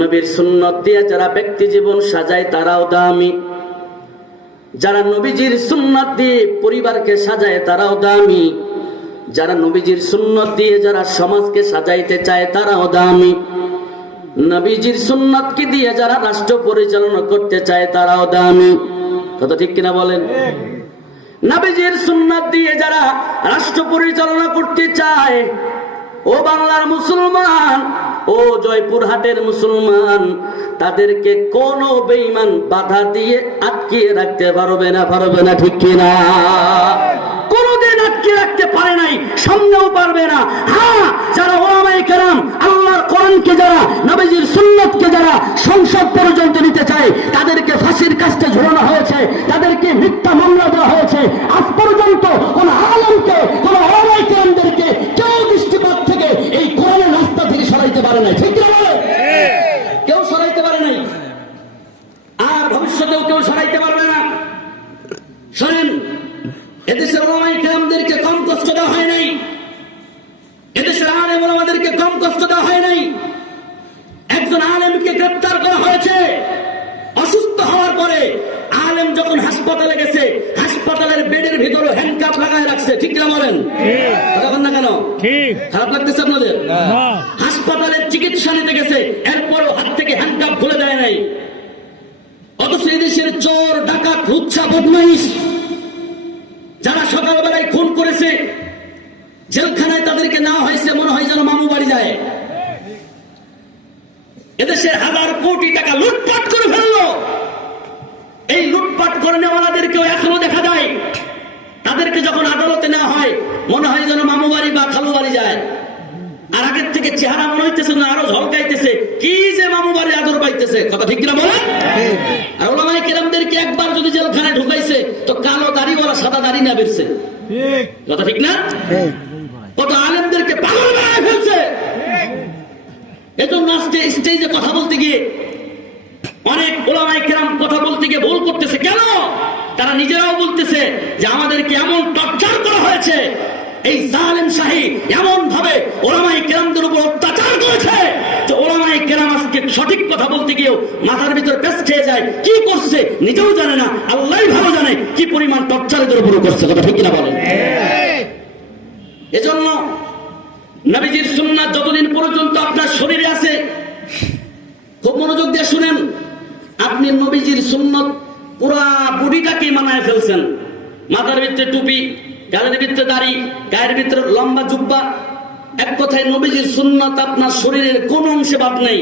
নবীর সুন্নাত দিয়ে যারা ব্যক্তি জীবন সাজায়, তারাও দামি। যারা নবীজির সুন্নাত দিয়ে পরিবারকে সাজায়, তারাও দামি। যারা নবীজির সুন্নাত দিয়ে যারা সমাজকে সাজাইতে চায়, তারাও দামি। নবীজির সুন্নাতকে দিয়ে যারা রাষ্ট্র পরিচালনা করতে চায়, তারাও দামি। কথা ঠিক কিনা বলেন? নবীজির সুন্নাত দিয়ে যারা রাষ্ট্র পরিচালনা করতে চায়, ও বাংলার মুসলমান, ও জয়পুরহাটের মুসলমান, তাদেরকে কোন বেঈমান বাধা দিয়ে আটকিয়ে রাখতে পারবে না। পারবে না? ঠিক কিনা? কোনদিন আটকে রাখতে পারে নাই, সামনেও পারবে না। হ্যাঁ, যারা ওলামায়ে কেরাম আল্লাহর কোরআনকে, যারা নবীজির সুন্নাতকে যারা সংসদ পর্যন্ত নিতে চায়, তাদেরকে ফাঁসির কাস্টে ঝুলানো হয়েছে, তাদেরকে মিথ্যা মামলা দেওয়া হয়েছে। আজ পর্যন্ত কোন আলেমকে, কোন ওলামায়ে কেরামদেরকে কেউ দৃষ্টিপাত থেকে এই কোরআনের রাস্তা থেকে সরাইতে পারে নাই। ঠিক না বলে? কেউ সরাইতে পারে নাই, আর ভবিষ্যতেও কেউ সরাইতে পারবে না। শোনেন, এদেশের ওলামায়ে কেরামদেরকে কম কষ্ট দেওয়া হয় নাই, এদেশের আলেম ওলামাদেরকে কম কষ্ট দেওয়া হয় নাই। একজন আলেমকে গ্রেফতার করা হয়েছে অসুস্থ হওয়ার পরে। আলেম যখন হাসপাতালে গেছে, হাসপাতালের বেডের ভিতরে হ্যান্ডকাপ লাগায় রাখছে। ঠিক না বলেন? তখন না কেন? খারাপ লাগতেছে আপনাদের? হাসপাতালের চিকিৎসা নিতে গেছে, এরপরও হাত থেকে হ্যান্ডকাপ খুলে দেয় নাই। অথচ এদেশের চোর, ডাকাত, লুচ্ছা, বদমাইশ যারা সকালবেলায় খুন করেছে, জেলখানায় তাদেরকে নেওয়া হয়েছে, মনে হয় যেন মামু বাড়ি যায়। এদেশের হাজার কোটি টাকা লুটপাট করে ফেললো। এই লুটপাট করে নেওয়ালাদেরকেও এখনো দেখা যায়, তাদেরকে যখন আদালতে নেওয়া হয়, মনে হয় যেন মামু বাড়ি বা খালু বাড়ি যায়। আর আগের থেকে চেহারা মনে হইতেছে না, আরো ঝলকাইতেছে, কি যে মামু বাড়ি আদর পাইতেছে। কথা ঠিক কিনা বলেন? আর ওলামায়ে কেরামদেরকে একবার যদি জেলখানায় ঢুকাইছে, তো কালো দাড়িওয়ালা সাদা দাড়ি না বেরছে। কথা ঠিক না? কত আলেমদেরকে পাগল বানায় ফেলছে। এজন্য আজকে স্টেজে কথা বলতে গিয়ে, অনেক ওলামায়ে কেরাম কথা বলতে গিয়ে ভুল করতেছে। কেন? তারা নিজেরাও বলতেছে যে আমাদেরকে এমন টর্চার করা হয়েছে, এই জালেম শাহী এমন ভাবে ওলামায়ে কেরামদের উপর অত্যাচার করেছে যে ওলামায়ে কেরাম আজকে সঠিক কথা বলতে গিয়েও মাথার ভিতর পেঁচ খেয়ে যায়। কি করছে নিজেও জানে না, আল্লাহই ভালো জানে কি পরিমাণ টর্চার এদের উপর করছে। কথা ঠিক কিনা বলেন? এজন্য নবীজির সুন্নাত যতদিন পর্যন্ত আপনার শরীরে আছে, খুব মনোযোগ দিয়ে শুনেন, আপনি নবীজির সুন্নাত পুরা বডিটাকে মানায় ফেলছেন। মাথার ভিতরে টুপি, গালের ভিতরে দাড়ি, গায়ের ভিতরে লম্বা জুব্বা, এক কথায় নবীজির সুন্নাত আপনার শরীরের কোন অংশে বাদ নেই।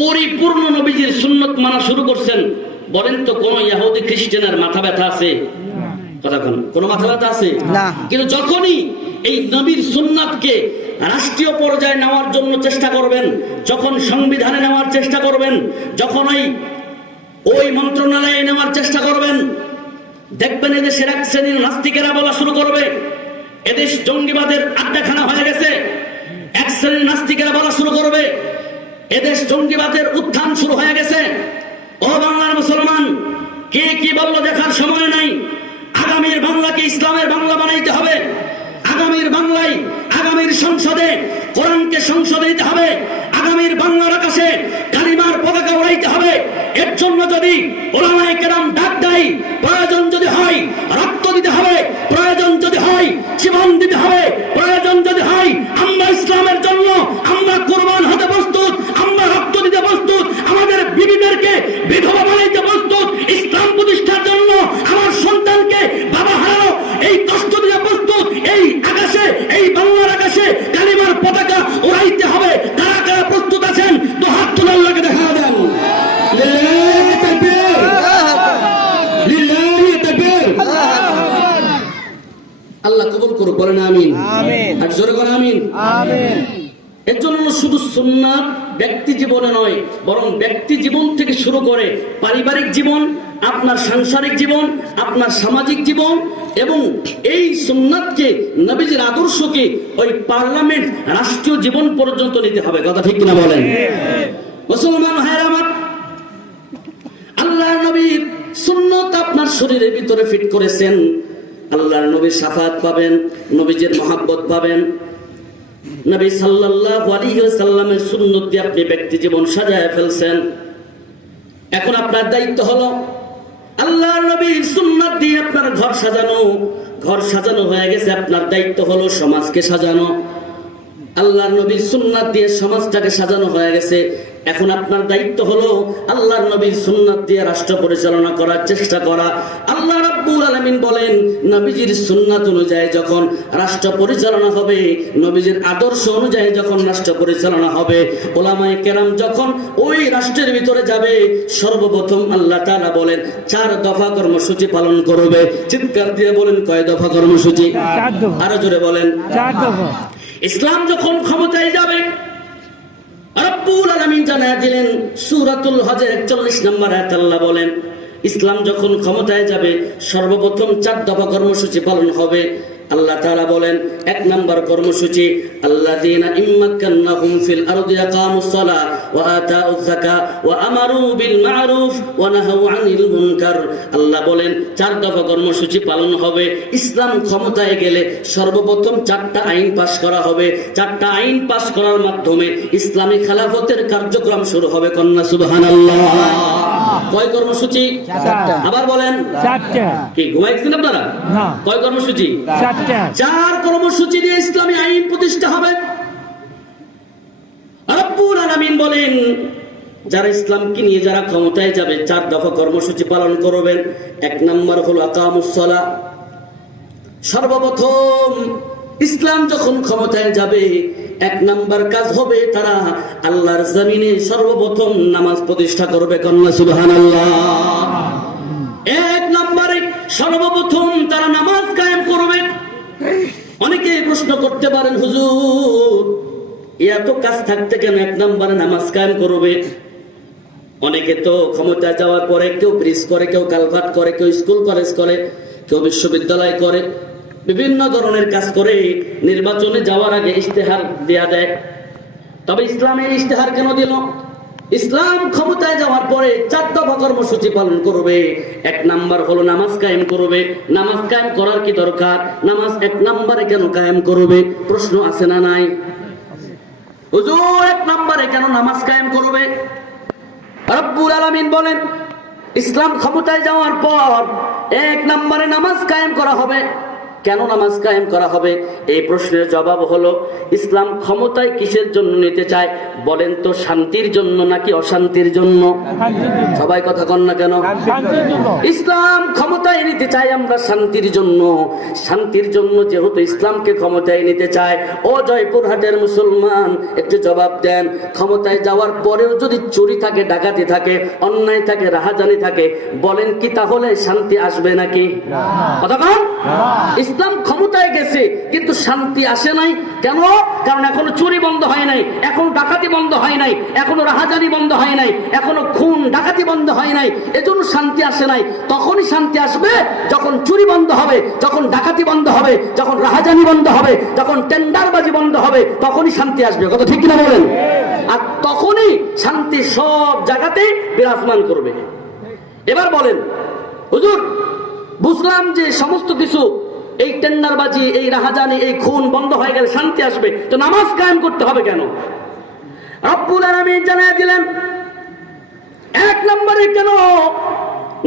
পরিপূর্ণ নবীজির সুন্নাত মানা শুরু করছেন। বলেন তো কোন ইহুদি খ্রিস্টানের মাথা ব্যথা আছে? কথা কোন মাথা ব্যথা আছে? কিন্তু যখনই এই নবীর সুন্নাতকে রাষ্ট্রীয় পর্যায়ে নেওয়ার জন্য চেষ্টা করবেন, যখন সংবিধানে নেওয়ার চেষ্টা করবেন, যখন ওই মন্ত্রণালয়ে নেওয়ার চেষ্টা করবেন, দেখবেন এদেশের এক শ্রেণীর নাস্তিকেরা বলা শুরু করবে এদেশ জঙ্গিবাদের আড্ডাখানা হয়ে গেছে। এক শ্রেণীর নাস্তিকেরা বলা শুরু করবে এদেশ জঙ্গিবাদের উত্থান শুরু হয়ে গেছে। ও বাংলার মুসলমান, কে কি বললো দেখার সময় নাই। আগামীর বাংলাকে ইসলামের বাংলা বানাইতে হবে। আগামীর বাংলায়, আগামীর সংসদে কোরআনকে সংসদে দিতে হবে। আগামীর বাংলার আকাশে কালিমার পতাকা উড়াইতে হবে। এর জন্য যদি ওলামায়ে কেরাম ডাক দেয়, প্রয়োজন যদি হয় রক্ত দিতে হবে, প্রয়োজন যদি হয় জীবন দিতে হবে, প্রয়োজন যদি হয় আমরা ইসলামের জন্য আমরা কুরবান হতে প্রস্তুত, আমরা রক্ত দিতে প্রস্তুত, আমাদের বিবিদেরকে বিধবা বানাইতে প্রস্তুত, ইসলাম প্রতিষ্ঠার জন্য আমার সন্তানকে বাবা হারানো এই কষ্ট দিতে প্রস্তুত। এই আকাশে, এই বাংলার আকাশে কালিমার পতাকা উড়াইতে হবে। কারা কারা প্রস্তুত আছেন? তো হাত তুলে আল্লাহকে দেখা দেন। আল্লাহ কবুল করুক, বলেন আমিন। আর জোরে বলেন আমিন। এর জন্য শুধু সুন্নাত ব্যক্তি জীবনে নয়, বরং ব্যক্তি জীবন থেকে শুরু করে পারিবারিক জীবন, আপনার সাংসারিক জীবন, আপনার সামাজিক জীবন, এবং এই সুন্নাতকে নবীজির আদর্শকে ওই পার্লামেন্ট, রাষ্ট্রীয় জীবন পর্যন্ত নিতে হবে। কথা ঠিক কিনা বলেন? মুসলমান ভাইরা আমার, আল্লাহর নবীর সুন্নাত আপনার শরীরের ভিতরে ফিট করেছেন। আল্লাহর নবীর শাফাত পাবেন, নবীজির মহব্বত পাবেন। নবী সাল্লাল্লাহু আলাইহি ওয়াসাল্লামের সুন্নাত দিয়ে আপনি ব্যক্তি জীবন সাজায় ফেলছেন। এখন আপনার দায়িত্ব হলো আল্লাহর নবীর সুন্নাত দিয়ে আপনার ঘর সাজানো। ঘর সাজানো হয়ে গেছে, আপনার দায়িত্ব হলো সমাজকে সাজানো। আল্লাহর নবীর সুন্নাত দিয়ে সমাজটাকে সাজানো হয়ে গেছে, এখন আপনার দায়িত্ব হলো আল্লাহর নবীর সুন্নাত দিয়ে রাষ্ট্র পরিচালনা করার চেষ্টা করা। আল্লাহ রাব্বুল আলামিন বলেন, নবীজির সুন্নাত অনুযায়ী যখন রাষ্ট্র পরিচালনা হবে, নবীজির আদর্শ অনুযায়ী যখন রাষ্ট্র পরিচালনা হবে, ওলামায়ে কেরাম যখন ওই রাষ্ট্রের ভিতরে যাবে, সর্বপ্রথম আল্লাহ তাআলা বলেন 4 দফা কর্মসূচি পালন করবে। চিৎকার দিয়ে বলেন, কয় দফা কর্মসূচি? 4 দফা। আরো জোরে বলেন, 4 দফা। ইসলাম যখন ক্ষমতায় যাবে, রব্বুল আলামিন জানায় দিলেন সূরাতুল হজের 41 নম্বর আয়াতে আল্লাহ বলেন, ইসলাম যখন ক্ষমতায় যাবে সর্বপ্রথম 4 দফা কর্মসূচি পালন হবে। আল্লাহ তাআলা বলেন, 1 নম্বর কর্মসূচি, আল্লাযীনা ইম্মাক্কান্নাহুম ফিল আরদি আকামুস সালাহ ওয়া আতাউয যাকাহ ওয়া আমারু বিল মা'রুফ ওয়া নাহাউ আনিল মুনকার। আল্লাহ বলেন 4 দফা কর্মসূচি পালন হবে। ইসলাম ক্ষমতায় গেলে সর্বপ্রথম 4টা আইন পাশ করা হবে। 4টা আইন পাশ করার মাধ্যমে ইসলামী খেলাফতের কার্যক্রম শুরু হবে। কন্যা সুবহানাল্লাহ। কয় কর্মসূচি? 4টা। আবার বলেন, 4টা। কি ঘুমাইছেন আপনারা? না। কয় কর্মসূচি? 4টা। 4 কর্মসূচি দিয়ে ইসলামী আইন প্রতিষ্ঠা হবে। রব্বুল আলামিন বলেন, যারা ইসলামকে নিয়ে যারা ক্ষমতায় যাবে 4 দফা কর্মসূচি পালন করবেন। 1 নম্বর হলো আকামুস সালাহ। সর্বপ্রথম ইসলাম যখন ক্ষমতায় যাবে, 1 নম্বর কাজ হবে তারা আল্লাহর জমিনে সর্বপ্রথম নামাজ প্রতিষ্ঠা করবে। কন্যা সুবহানাল্লাহ। 1 নম্বরে সর্বপ্রথম তারা নামাজ কায়েম করবে। অনেকে প্রশ্ন করতে পারেন, হুজুর এত কাজ থাকতে কেন 1 নম্বরে নামাজ কায়েম করবে? অনেকে তো ক্ষমতা যাওয়ার পরে কেউ ব্রিজ করে, কেউ কালভার্ট করে, কেউ স্কুল কলেজ করে, কেউ বিশ্ববিদ্যালয় করে, বিভিন্ন ধরনের কাজ করে। নির্বাচনে যাওয়ার আগে ইশতেহার দেয়া দেয়, তবে ইসলামের ইশতেহার কেন দিল? ইসলাম ক্ষমতায় যাওয়ার পরে 4 দফা কর্মসূচি পালন করবে। 1 নাম্বার হলো নামাজ কায়েম করবে। নামাজ কায়েম করার কি দরকার? নামাজ 1 নম্বরে কেন কায়েম করবে? প্রশ্ন আছে না নাই? হুজুর 1 নম্বরে কেন নামাজ কায়েম করবে? রব্বুল আলামিন বলেন ইসলাম ক্ষমতায় যাওয়ার পর 1 নম্বরে নামাজ কায়েম করা হবে। কেন নামাজ কায়েম করা হবে? এই প্রশ্নের জবাব হলো ইসলাম ক্ষমতায় কিসের জন্য নিতে চায় বলেন তো? শান্তির জন্য নাকি অশান্তির জন্য? সবাই কথা কন না কেন? ইসলাম ক্ষমতায় নিতে চাই আমরা শান্তির জন্য। শান্তির জন্য যেহেতু ইসলামকে ক্ষমতায় নিতে চায়, ও জয়পুরহাটের মুসলমান একটু জবাব দেন, ক্ষমতায় যাওয়ার পরেও যদি চুরি থাকে, ডাকাতি থাকে, অন্যায় থাকে, রাহাজানি থাকে, বলেন কি তাহলে শান্তি আসবে নাকি? কথা কন। ইসলাম ক্ষমতায় গেছে কিন্তু শান্তি আসে নাই। কেন? কারণ এখনো চুরি বন্ধ হয় নাই, এখনো ডাকাতি বন্ধ হয় নাই, এখনো রাহাজানি বন্ধ হয় নাই, এখনো খুন ডাকাতি বন্ধ হয় নাই, এজন্য শান্তি আসে নাই। তখনই শান্তি আসবে যখন চুরি বন্ধ হবে, যখন ডাকাতি বন্ধ হবে, যখন রাহাজানি বন্ধ হবে, যখন টেন্ডারবাজি বন্ধ হবে, তখনই শান্তি আসবে। কথা ঠিক কিনা বলেন? আর তখনই শান্তি সব জায়গাতে বিরাজমান করবে। এবার বলেন হুজুর, বুঝলাম যে সমস্ত কিছু এই টেন্ডারবাজি, এই রাহাজানি, এই খুন বন্ধ হয়ে গেলে শান্তি আসবে, তো নামাজ কায়েম করতে হবে কেন? রব্বুল আলামিন জানায় দিলেন 1 নম্বরে কেন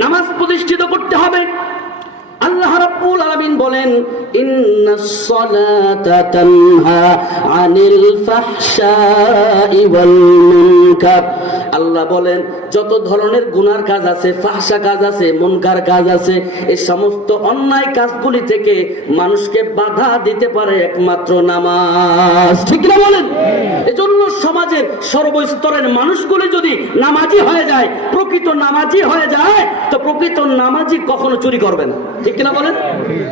নামাজ প্রতিষ্ঠিত করতে হবে। আল্লাহ রাব্বুল আলামিন বলেন ইন্নাস সালাতা তানহা আনিল ফাহশাই ওয়াল মুনকার। আল্লাহ বলেন যত ধরনের গুনার কাজ আছে, ফাহশা কাজ আছে, মুনকার কাজ আছে, এই সমস্ত অন্যায় কাজগুলি থেকে মানুষকে বাধা দিতে পারে একমাত্র নামাজ। ঠিক না বলেন? এজন্য সমাজের সর্বস্তরের মানুষগুলি যদি নামাজি হয়ে যায়, প্রকৃত নামাজি হয়ে যায়, তো প্রকৃত নামাজি কখনো চুরি করবে না। ঠিক কিনা বলেন?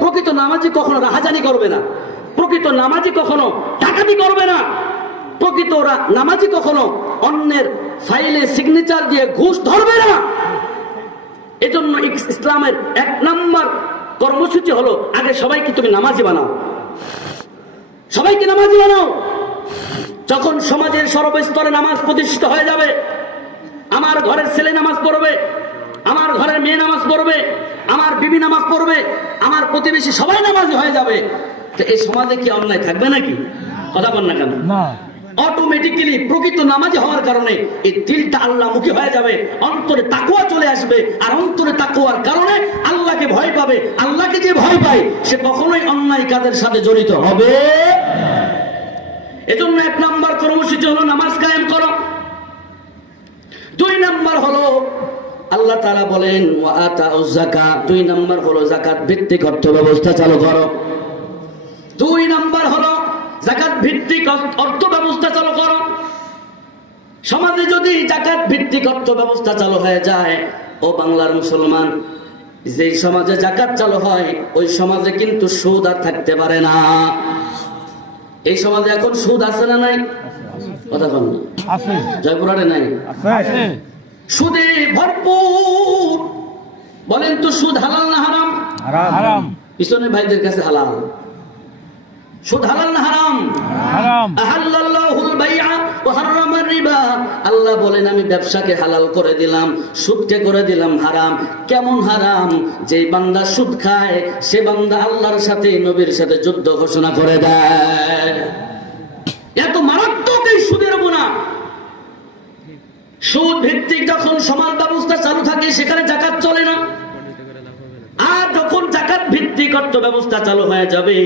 প্রকৃত নামাজি কখনো রাহাজানি করবে না, প্রকৃত নামাজি কখনো ডাকাতি করবে না, প্রকৃত নামাজি কখনো অন্যের ফাইলে সিগনেচার দিয়ে ঘুষ ধরবে না। এজন্য ইসলামের 1 নম্বর কর্মসূচি হলো আগে সবাইকে তুমি নামাজি বানাও, সবাইকে নামাজি বানাও। যখন সমাজের সর্বস্তরে নামাজ প্রতিষ্ঠিত হয়ে যাবে, আমার ঘরের ছেলে নামাজ পড়বে, আমার ঘরের মেয়ে নামাজ পড়বে, আমার বিবি নামাজ পড়বে, আমার প্রতিবেশী সবাই নামাজি হয়ে যাবে, তো এই সমাজে কি অন্যায় থাকবে নাকি? কথা বল না কেন? অটোমেটিক্যালি প্রকৃত নামাজি হওয়ার কারণে এই দিলটা আল্লাহমুখী হয়ে যাবে, অন্তরে তাকওয়া চলে আসবে, আর অন্তরে তাকওয়ার কারণে আল্লাহকে ভয় পাবে। আল্লাহকে যে ভয় পায় সে কখনোই অন্যায় কাজের সাথে জড়িত হবে। এজন্য 1 নম্বর কর্মসূচি হলো নামাজ কায়েম করো। 2 নম্বর হলো আল্লাহ তাআলা বলেন ওয়া আতাউয যাকাত। 2 নম্বর হলো যাকাত ভিত্তিক অর্থ ব্যবস্থা চালু করো। 2 নম্বর হলো যাকাত ভিত্তিক অর্থ ব্যবস্থা চালু করো। সমাজে যদি যাকাত ভিত্তিক অর্থ ব্যবস্থা চালু হয়ে যায়, ও বাংলার মুসলমান, যে সমাজে যাকাত চালু হয় ওই সমাজে কিন্তু সুদ আর থাকতে পারে না। এই সমাজে এখন সুদ আছে না নাই? কথা বল না। আছে। জয়পুরহাটে নাই? আছে। সুদে ভরপুর। বলেন তো সুদ হালাল না হারাম? হারাম। পিছনে ভাইদের কাছে হালাল। সুদ হালাল না হারাম? হারাম। আহাল্লাল্লাহুল বাইআ ওয়া হারামার রিবা। আল্লাহ বলেন আমি ব্যবসাকে হালাল করে দিলাম, সুদকে করে দিলাম হারাম। কেমন হারাম? যে বান্দা সুদ খায় সে বান্দা আল্লাহর সাথে, নবীর সাথে যুদ্ধ ঘোষণা করে দেয়। এত মারাত্মক এই সুদের গুনাহ। সুদ ভিত্তিক যখন সমাজ ব্যবস্থা চালু থাকে সেখানে যাকাত চলে না। আর যখন যাকাত ভিত্তিক অর্থ ব্যবস্থা চালু হয়ে যাবে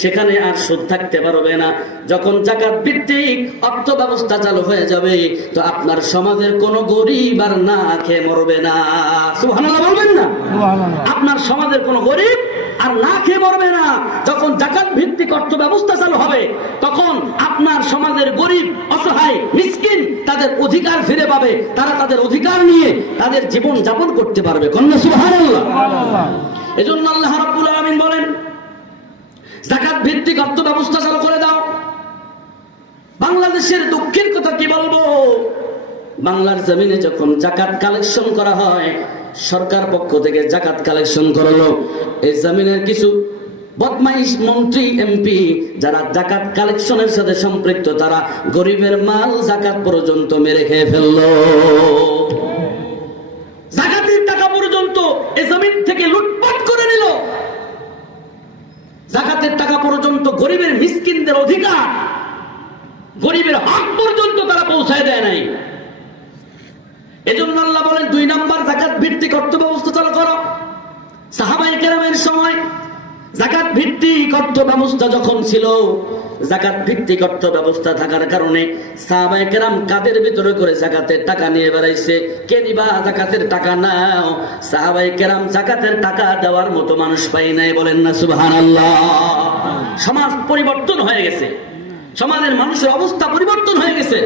সেখানে আর সুদ থাকতে পারবে না। যখন যাকাত ভিত্তিক অর্থ ব্যবস্থা চালু হয়ে যাবে তো আপনার সমাজের কোন গরিব আর না খেয়ে মরবে না। সুবহানাল্লাহ বলবেন না? আপনার সমাজের কোন গরিব আর না খেয়ে মরবে না। যখন যাকাত ভিত্তিক অর্থ ব্যবস্থা চালু হবে তখন আপনার সমাজের গরিব, অসহায়, মিসকিন তাদের অধিকার ফিরে পাবে। তারা তাদের অধিকার নিয়ে তাদের জীবন যাপন করতে পারবে। কন্যা সুবহানাল্লাহ। এজন্য আল্লাহ রাব্বুল আলামিন বলেন যাকাত ভিত্তিক অর্থ ব্যবস্থা চালু করে দাও। বাংলাদেশের দুঃখের কথা কি বলবো, বাংলার জমিনে যখন যাকাত কালেকশন করা হয়, সরকার পক্ষ থেকে যাকাত কালেকশন করলো, এই জমিনের কিছু বদমাইশ মন্ত্রী এমপি যারা জাকাত কালেকশনের সাথে সম্পৃক্ত, তারা গরিবের মাল জাকাত পর্যন্ত মেরে খেয়ে ফেললো। জাকাতের টাকা পর্যন্ত এই জমিন থেকে লুটপাট করে নিল। জাকাতের টাকা পর্যন্ত গরিবের মিসকিনদের অধিকার, গরিবের হক পর্যন্ত তারা পৌঁছায় দেয় নাই। এজন্য আল্লাহ বলেন 2 নাম্বার জাকাত ভিত্তিক অর্থ ব্যবস্থা চালু করো। সাহাবায়ে কেরামের সময় জাকাত ভিত্তিক অর্থ ব্যবস্থা যখন ছিল, জাকাত ভিত্তিক অর্থ ব্যবস্থা থাকার কারণে সাহাবায়ে কেরাম কাদের ভিতরে করে জাকাতের টাকা নিয়ে বেড়াইছে। কে নিবা জাকাতের টাকা? নাও। সাহাবায়ে কেরাম জাকাতের টাকা দেওয়ার মতো মানুষ পাই নাই। বলেন না সুবহানাল্লাহ। সমাজ পরিবর্তন হয়ে গেছে, সমাজের মানুষের অবস্থা পরিবর্তন হয়ে গেছে।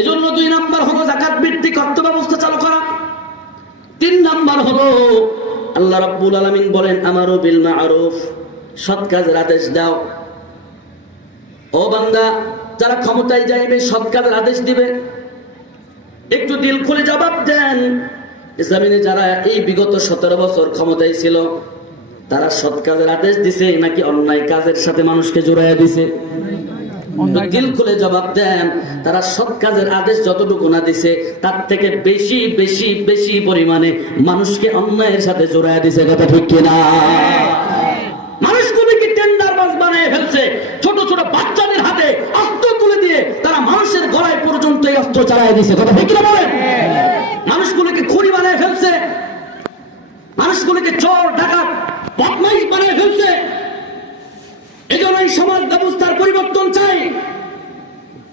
এজন্য 2 নাম্বার হলো জাকাত ভিত্তিক অর্থ ব্যবস্থা চালু করা। 3 নাম্বার হলো আল্লাহ রাব্বুল আলামিন বলেন আমারু বিল মা'রুফ, সৎ কাজের আদেশ দাও। ও বান্দা, যারা ক্ষমতায় যাইবে সৎ কাজের আদেশ দিবে। একটু দিল খুলে জবাব দেন, জমিনে যারা এই বিগত 17 বছর ক্ষমতায় ছিল, তারা সৎ কাজের আদেশ দিছে নাকি অন্যায় কাজের সাথে মানুষকে জড়াইয়া দিছে? দিল খুলে জবাব দেন। তারা সৎ কাজের আদেশ যতটুকু না দিছে, তার থেকে বেশি বেশি বেশি পরিমাণে মানুষকে অন্যায়ের সাথে জড়াইয়া দিছে। কথা ঠিক কিনা? মানুষগুলিকে টেন্ডারবাজ বানিয়ে ফেলছে। ছোট ছোট বাচ্চাদের হাতে অস্ত্র তুলে দিয়ে তারা মানুষের গলায় পর্যন্ত এই অস্ত্র চালায় দিছে। কথা ঠিক কিনা বলেন? মানুষগুলিকে খুনি বানিয়ে ফেলছে, মানুষগুলিকে চোর ডাকাত বদমাইশ বানিয়ে ফেলছে। এজন্য এই সমাজ ব্যবস্থার পরিবর্তন চাই।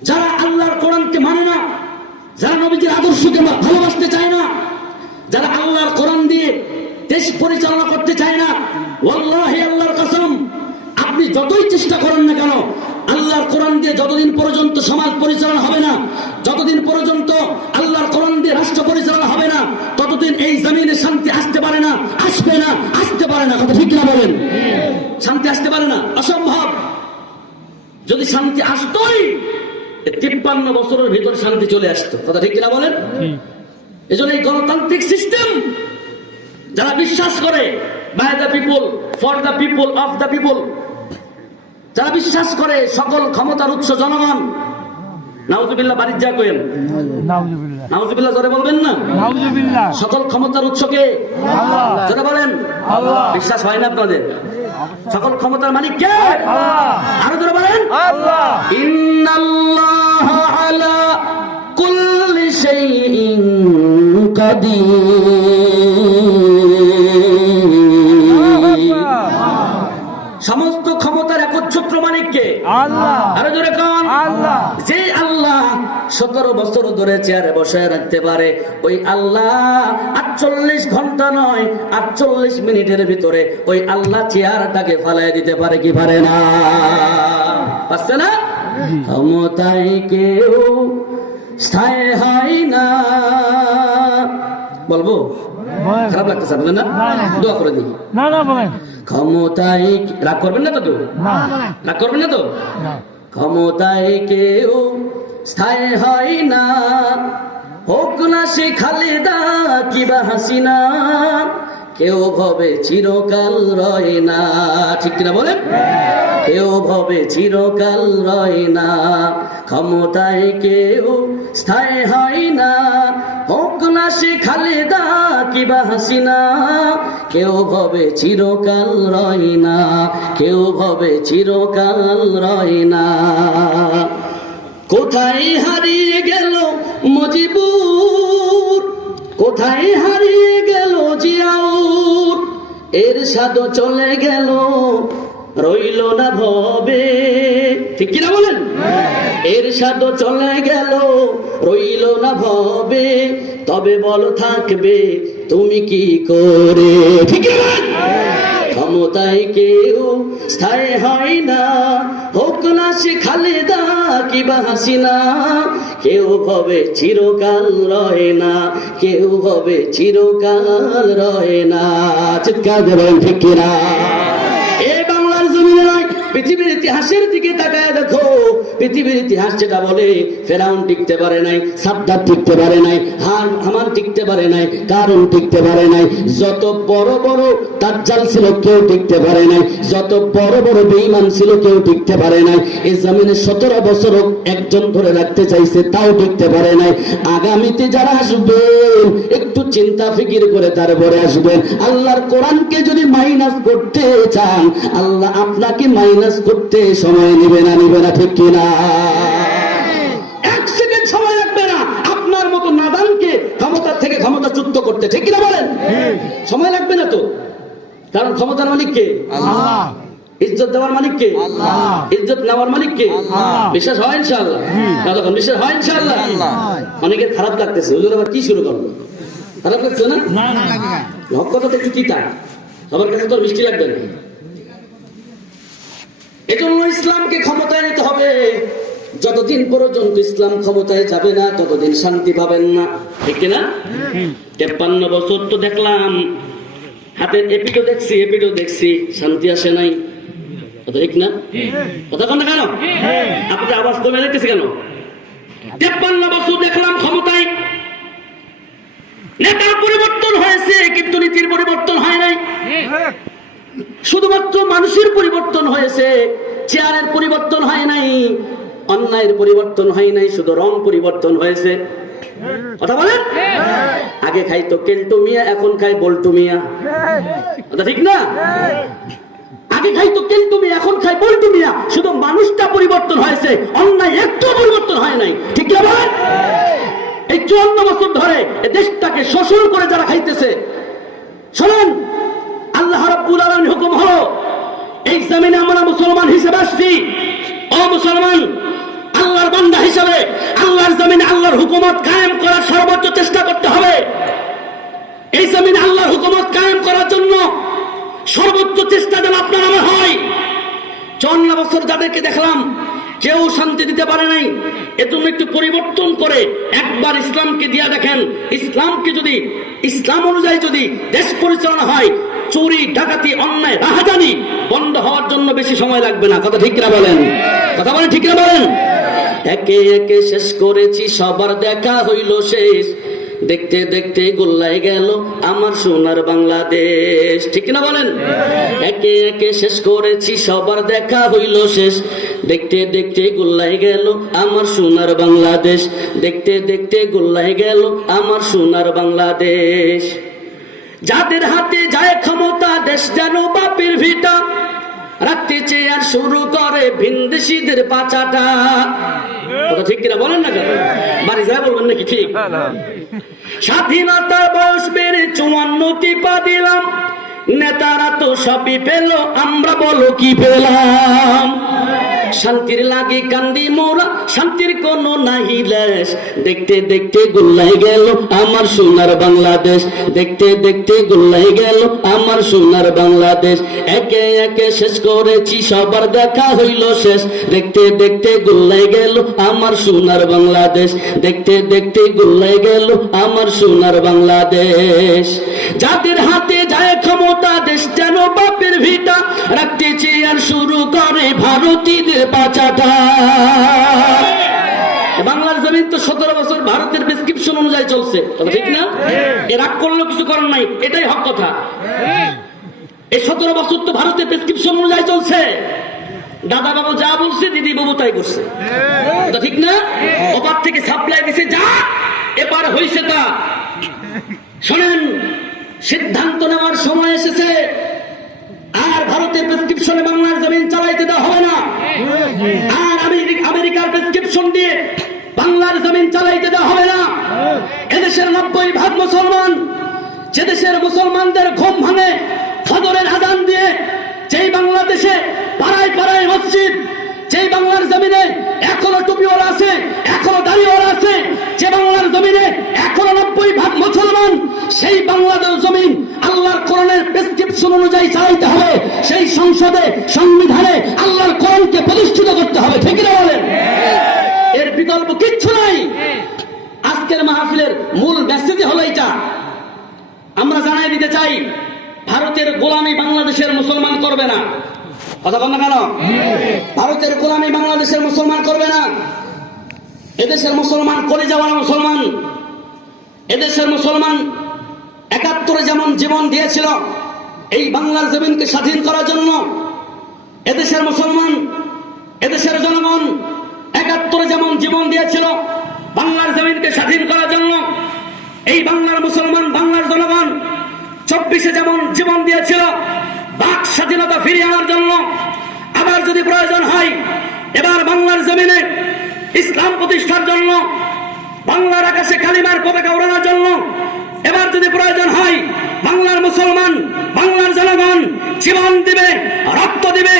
যারা আল্লাহর কোরআনকে মানে না, যারা নবীজির আদর্শকে ভালোবাসতে চায় না, যারা আল্লাহর কোরআন দিয়ে দেশ পরিচালনা করতে চায় না, ওয়াল্লাহি আল্লাহর কসম, আপনি যতই চেষ্টা করেন না কেন, আল্লাহর কোরআন দিয়ে যতদিন পর্যন্ত সমাজ পরিচালনা হবে না, যতদিন পর্যন্ত আল্লাহর কোরআন দিয়ে রাষ্ট্র পরিচালনা হবে না, ততদিন এই জমিনে শান্তি আসতে পারে না, আসবে না, আসতে পারে না। কথা ঠিক না বলেন? শান্তি আসতে পারে না, অসম্ভব। যদি শান্তি আসতোই 53 বছরের ভিতর শান্তি চলে আসতো। কথা ঠিক কিনা বলেন? এজন্য এই গণতান্ত্রিক সিস্টেম যারা বিশ্বাস করে by the people, for the people, of the people, যারা বিশ্বাস করে সকল ক্ষমতার উৎস জনগণ, নাউজুবিল্লাহ বাড়ির যা কইেন, নাউজুবিল্লাহ জোরে বলবেন না? সকল ক্ষমতার উৎস কে? আল্লাহ। জোরে বলেন আল্লাহ। বিশ্বাস হয় না আপনাদের? সকল ক্ষমতার মালিক কে? আল্লাহ। আরো জোরে বলেন আল্লাহ। ইন্নাল্লাহা আলা কুল্লি শাইইন কাদির। সমস্ত ক্ষমতার একচ্ছত্র মালিক কে? আল্লাহ। আরো জোরে কোন? আল্লাহ। যে আল্লাহ 17 বছর ধরে চেয়ারে বসায় রাখতে পারে, ওই আল্লাহ 48 ঘন্টা নয় 48 মিনিটের ভিতরে ওই আল্লাহ চেয়ারটাকে ফালায় দিতে পারে কি পারে না? পারছে না? ক্ষমতায় কেউ স্থায়ী হয় না। বলবো? খারাপ লাগতেছে আপনাদের না? দোয়া করে দিই। না না বলেন। ক্ষমতায় রাগ করবেন না তো? রাগ করবেন না তো? ক্ষমতায় কেউ স্থায়ী হয় না, হোক না সে খালেদা কিবা হাসিনা, কেউ ভবে চিরকাল রয় না। ঠিক কিনা বলেন? কেউ ভবে চিরকাল রয় না। ক্ষমতায় কেউ স্থায়ী হয় না, হোক না সে খালেদা কিবা হাসিনা, কেউ ভবে চিরকাল রয় না, কেউ ভবে চিরকাল রয় না। কোথায় হারিয়ে গেল মুজিবুর, কোথায় হারিয়ে গেল জিয়াউর, এরশাদ চলে গেল রইল না ভবে। ঠিক কিনা বলেন? এরশাদ চলে গেল রইল না ভবে, তবে বল থাকবে তুমি কি করে। ঠিক কিনা? ক্ষমতায় কেউ স্থায়ী হয় না, হোক না সে খালেদা কিবা হাসিনা, কেউ ভবে চিরকাল রয় না, কেউ ভবে চিরকাল রয় না। চিৎকার দেবেন ঠিক কিনা? এই বাংলার জমিনে নয়, পৃথিবীর ইতিহাসের দিকে তাকায় দেখো, পৃথিবীর ইতিহাস যেটা বলে ফেরাউন টিকতে পারে নাই, সাদ্দাত টিকতে পারে নাই, হামান টিকতে পারে নাই, কারুন টিকতে পারে নাই, যত বড় বড় দাজ্জাল ছিল কেউ টিকতে পারে নাই, যত বড় বড় বেঈমান ছিল কেউ টিকতে পারে নাই। এই জমিনে 17 বছর একজন ধরে রাখতে চাইছে, তাও টিকতে পারে নাই। আগামীতে যারা আসবেন একটু চিন্তা ফিকির করে তারপরে আসবেন। আল্লাহর কোরআনকে যদি মাইনাস করতে চান, আল্লাহ আপনাকে মাইনাস করতে সময় নিবে না, ঠিক কিনা? এক সেকেন্ড সময় লাগবে না আপনার মতো নাদানকে ক্ষমতা থেকে ক্ষমতাচ্যুত করতে, ঠিক কিনা বলেন? সময় লাগবে না তো, কারণ ক্ষমতার মালিক কে? আল্লাহ। ইজ্জত দেওয়ার মালিক কে? আল্লাহ। ইজ্জত নেওয়ার মালিক কে? আল্লাহ। বিশ্বাস হয় ইনশাআল্লাহ? তখন বিশ্বাস হয় ইনশাআল্লাহ? অনেকের খারাপ লাগতেছে, হুজুর আবার কি শুরু করলো? খারাপ লাগছে না? হক কথা তো একটু তিতা, সবার কাছে তো মিষ্টি লাগবে না। এজন্য ইসলামকে ক্ষমতায় নিতে হবে। যতদিন পর্যন্ত ইসলাম ক্ষমতায় যাবে না ততদিন শান্তি পাবেন না, ঠিক কিনা? 53 বছর তো দেখলাম, হাতের এপিডও দেখছি, শান্তি আসে নাই, ঠিক না? কথা কন না কেন? আপনার আওয়াজ কমে যাইতেছে কেন? 53 বছর দেখলাম ক্ষমতায়, নেতার পরিবর্তন হয়েছে কিন্তু নীতির পরিবর্তন হয় নাই। শুধুমাত্র মানুষের পরিবর্তন হয়েছে, চেয়ারের পরিবর্তন হয় নাই, অন্যায়ের পরিবর্তন হয় নাই, শুধু রং পরিবর্তন হয়েছে। কথা বলেন? আগে খাইতো কেল্টু মিয়া, এখন খাই বল্টু মিয়া, কথা ঠিক না? আগে খাইতো কেল্টু মিয়া, এখন খাই বল্টু মিয়া, শুধু মানুষটা পরিবর্তন হয়েছে, অন্যায় একটু পরিবর্তন হয় নাই, ঠিক না বলেন? এই 54 বছর ধরে দেশটাকে শোষণ করে যারা খাইতেছে, শোনেন, আল্লাহ রাব্বুল আলামিন হুকুম হলো এই জমিনে আমরা মুসলমান হিসেবে আসছি। ও মুসলমান, আল্লাহর বান্দা হিসেবে আল্লাহর জমিনে আল্লাহর হুকুমত কায়েম করার সর্বোচ্চ চেষ্টা করতে হবে। এই জমিনে আল্লাহর হুকুমত কায়েম করার জন্য সর্বোচ্চ চেষ্টা যেন আপনার নামে হয়। 54 বছর যাদেরকে দেখলাম কেউ শান্তি দিতে পারে নাই, এজন্য একটু পরিবর্তন করে একবার ইসলামকে দিয়া দেখেন। ইসলামকে যদি, ইসলাম অনুযায়ী যদি দেশ পরিচালনা হয়, চুরি ডাকাতি অন্যায় রাহাজানি বন্ধ হওয়ার জন্য বেশি সময় লাগবে না, কথা ঠিক না বলেন? কথা বলেন, ঠিক না বলেন? একে একে শেষ করেছি, সবার দেখা হইল শেষ, দেখতে দেখতে গোল্লায় গেল আমার সোনার বাংলাদেশ, ঠিক না বলেন? একে একে শেষ করেছি, সবার দেখা হইল শেষ, দেখতে দেখতে গোল্লায় গেল আমার সোনার বাংলাদেশ, দেখতে দেখতে গোল্লায় গেল আমার সোনার বাংলাদেশ। যাদের হাতে যায় ক্ষমতা, দেশ যেন বাপের ভিটা, রাখতে চেয়ার শুরু করে ভিনদেশীদের পাচাটা, কথা ঠিক কিনা বলেন না? কেন বাড়ি যায় বলবেন নাকি? ঠিক। স্বাধীনতার বয়স বেড়ে 54 টিপা দিলাম, নেতারা তো সবই পেল, আমরা বলো কি পেলাম? শান্তির লাগি কান্দি মোরা, শান্তির কোনো নাহি লেশ, দেখতে দেখতে গোল্লাই গেল আমার সোনার বাংলাদেশ, দেখতে দেখতে গোল্লাই গেল আমার সোনার বাংলাদেশ। একে একে শেষ করেছি, সবার দেখা হইল শেষ, দেখতে দেখতে গোল্লাই গেল আমার সোনার বাংলাদেশ, দেখতে দেখতে গোল্লাই গেল আমার সোনার বাংলাদেশ। যাদের হাতে যায় ক্ষমতা, দেশ যেন বাপের ভিটা, রাখতে চেয়ার শুরু করে ভারতীয়দের পাচাটা। বাংলার জমিন তো 17 বছর ভারতের প্রেসক্রিপশন অনুযায়ী চলছে, ঠিক না? এর রাগ করলেও কিছু করার নাই, এটাই হক কথা। এই 17 বছর তো ভারতের প্রেসক্রিপশন অনুযায়ী চলছে। দাদা বাবু যা বলছে, দিদি বাবু তাই করছে, ঠিক না? ওপার থেকে সাপ্লাই দিছে যা, এবার হয়েছে তা। শোনেন, সিদ্ধান্ত নেওয়ার সময় এসেছে, আর ভারতের প্রেসক্রিপশনে বাংলার জমিন চালাইতে দেওয়া হবে না, আর আমেরিকার প্রেসক্রিপশন দিয়ে বাংলার জমিন চালাইতে দেওয়া হবে না। এদেশের 90% মুসলমান, যে দেশের মুসলমানদের ঘুম ভাঙে ফজরের আযান দিয়ে, যেই বাংলাদেশে পাড়ায় পাড়ায় মসজিদ, যেই বাংলার জমিনে এখনো টুপিওয়ালা আছে, এখনো দাড়িওয়ালা আছে, যে বাংলার জমিনে এখনো 90% মুসলমান, সেই বাংলাদেশ জমিন আল্লাহর কোরআনের প্রেসক্রিপশন অনুযায়ী চালাইতে হবে। সেই সংসদে, সংবিধানে আল্লাহর কোরআনকে প্রতিষ্ঠিত করতে হবে, ঠিক না বলেন? এর বিকল্প কিচ্ছু নাই। আজকের মাহফিলের মূল মেসেজ হলো এটা। আমরা জানাই দিতে চাই, ভারতের গোলামি বাংলাদেশের মুসলমান করবে না। কথা বল না কেন? ভারতের গোলামি বাংলাদেশের মুসলমান করবে না। এদেশের মুসলমান করে যাওয়ার মুসলমান, এদেশের মুসলমান ৭১ যেমন জীবন দিয়েছিল এই বাংলার জমিনকে স্বাধীন করার জন্য, এদেশের মুসলমান, এদেশের জনগণ ৭১ যেমন জীবন দিয়েছিল বাংলার জমিনকে স্বাধীন করার জন্য, এই বাংলার মুসলমান, বাংলার জনগণ ২৪ যেমন জীবন দিয়েছিল বাক স্বাধীনতা ফিরিয়ে আনার জন্য। আবার যদি প্রয়োজন হয় এবার বাংলার জমিনে ইসলাম প্রতিষ্ঠার জন্য, বাংলার আকাশে কালিমার পতাকা ওড়ানোর জন্য, এবার যদি প্রয়োজন হয় বাংলার মুসলমান, বাংলার জনগণ জীবন দিবে, রক্ত দিবে,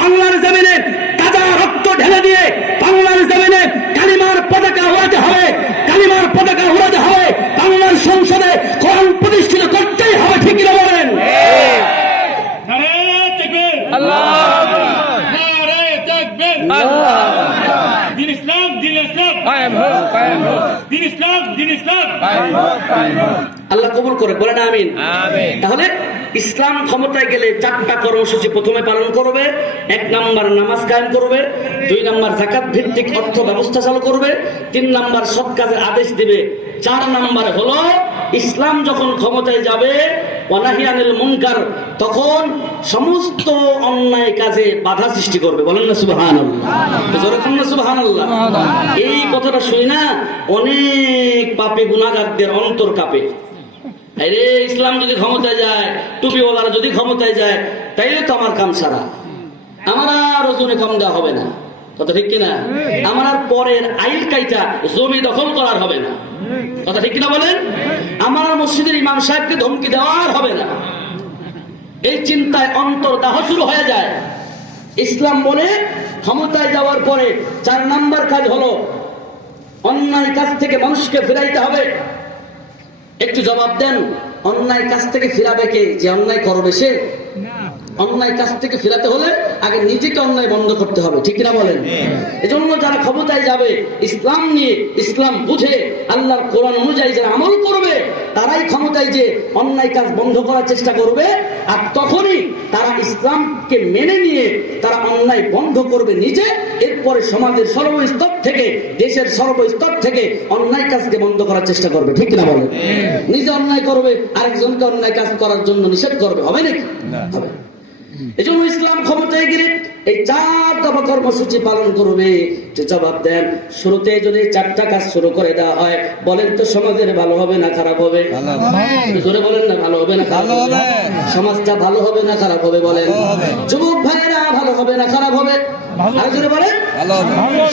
বাংলার জমিনে তাজা রক্ত ঢেলে দিয়ে বাংলার জমিনে কালিমার পতাকা উড়াতে হবে, কালিমার পতাকা উড়াতে হবে, বাংলার সংসদে কোরআন প্রতিষ্ঠিত করতেই হবে। ঠিক কিনা বলেন? আল্লাহ কবুল করে, বলেন আমিন। তাহলে ইসলাম ক্ষমতায় গেলে 4টা কর্মসূচি প্রথমে পালন করবে। 1 নাম্বার নামাজ কায়েম করবে, 2 নাম্বার যাকাত ভিত্তিক অর্থ ব্যবস্থা চালু করবে, 3 নাম্বার সৎ কাজের আদেশ দিবে, 4 নাম্বার হলো ইসলাম যখন ক্ষমতায় যাবে ওয়ানাহি আনিল মুনকার, তখন সমস্ত অন্যায় কাজে বাধা সৃষ্টি করবে। বলেন না সুবহানাল্লাহ, জোরে বলেন না সুবহানাল্লাহ। এই কথাটা শুনি না অনেক পাপী গুনাহগারদের অন্তর কাঁপে। আরে ইসলাম যদি ক্ষমতায় যায়, টুপিওয়ালারা যদি ক্ষমতায় যায়, তাইলে তো আমার কাম সারা, আমার আর ওজনে কম দেওয়া হবে না। কথা ঠিক কিনা? আমার আর পরের আইল কাইটা জমি দখল করার হবে না। কথা ঠিক কিনা বলেন? আমার আর মসজিদের ইমাম সাহেবকে ধমকি দেওয়ার হবে না। এই চিন্তায় অন্তর দাহ শুরু হয়ে যায়। ইসলাম বলে ক্ষমতায় যাওয়ার পরে 4 নাম্বার কাজ হলো অন্যায় কাজ থেকে মানুষকে ফিরাইতে হবে। একটু জবাব দেন, অন্যায় কাজ থেকে ফিরাবে কে? যে অন্যায় করবে সে। অন্যায় কাজ থেকে ফিরাতে হলে আগে নিজেকে অন্যায় বন্ধ করতে হবে। ঠিক কিনা বলেন? এজন্য যারা ক্ষমতায় যাবে ইসলাম নিয়ে, ইসলাম বুঝে, আল্লাহর কোরআন অনুযায়ী যারা আমল করবে, তারাই ক্ষমতায় যে অন্যায় কাজ বন্ধ করার চেষ্টা করবে। আর তখনই তারা ইসলামকে মেনে নিয়ে তারা অন্যায় বন্ধ করবে নিজে, এরপরে সমাজের সর্বস্তর থেকে, দেশের সর্বস্তর থেকে অন্যায় কাজকে বন্ধ করার চেষ্টা করবে। ঠিক কিনা বলেন? নিজে অন্যায় করবে, আরেকজনকে অন্যায় কাজ করার জন্য নিষেধ করবে, হবে নাকি? হবে। এজন্য ইসলাম ক্ষমতায় গেলে এই 4 দফা কর্মসূচি পালন করবে। জবাব দেন, শুরুতে যদি 4টা কাজ শুরু করে দেওয়া হয়, বলেন তো সমাজের ভালো হবে না খারাপ হবে? জোরে বলেন না, ভালো হবে না খারাপ হবে? সমাজটা ভালো হবে না খারাপ হবে? বলেন। যুবক ভাইয়েরা ভালো হবে না খারাপ হবে? আর জোরে বলেন।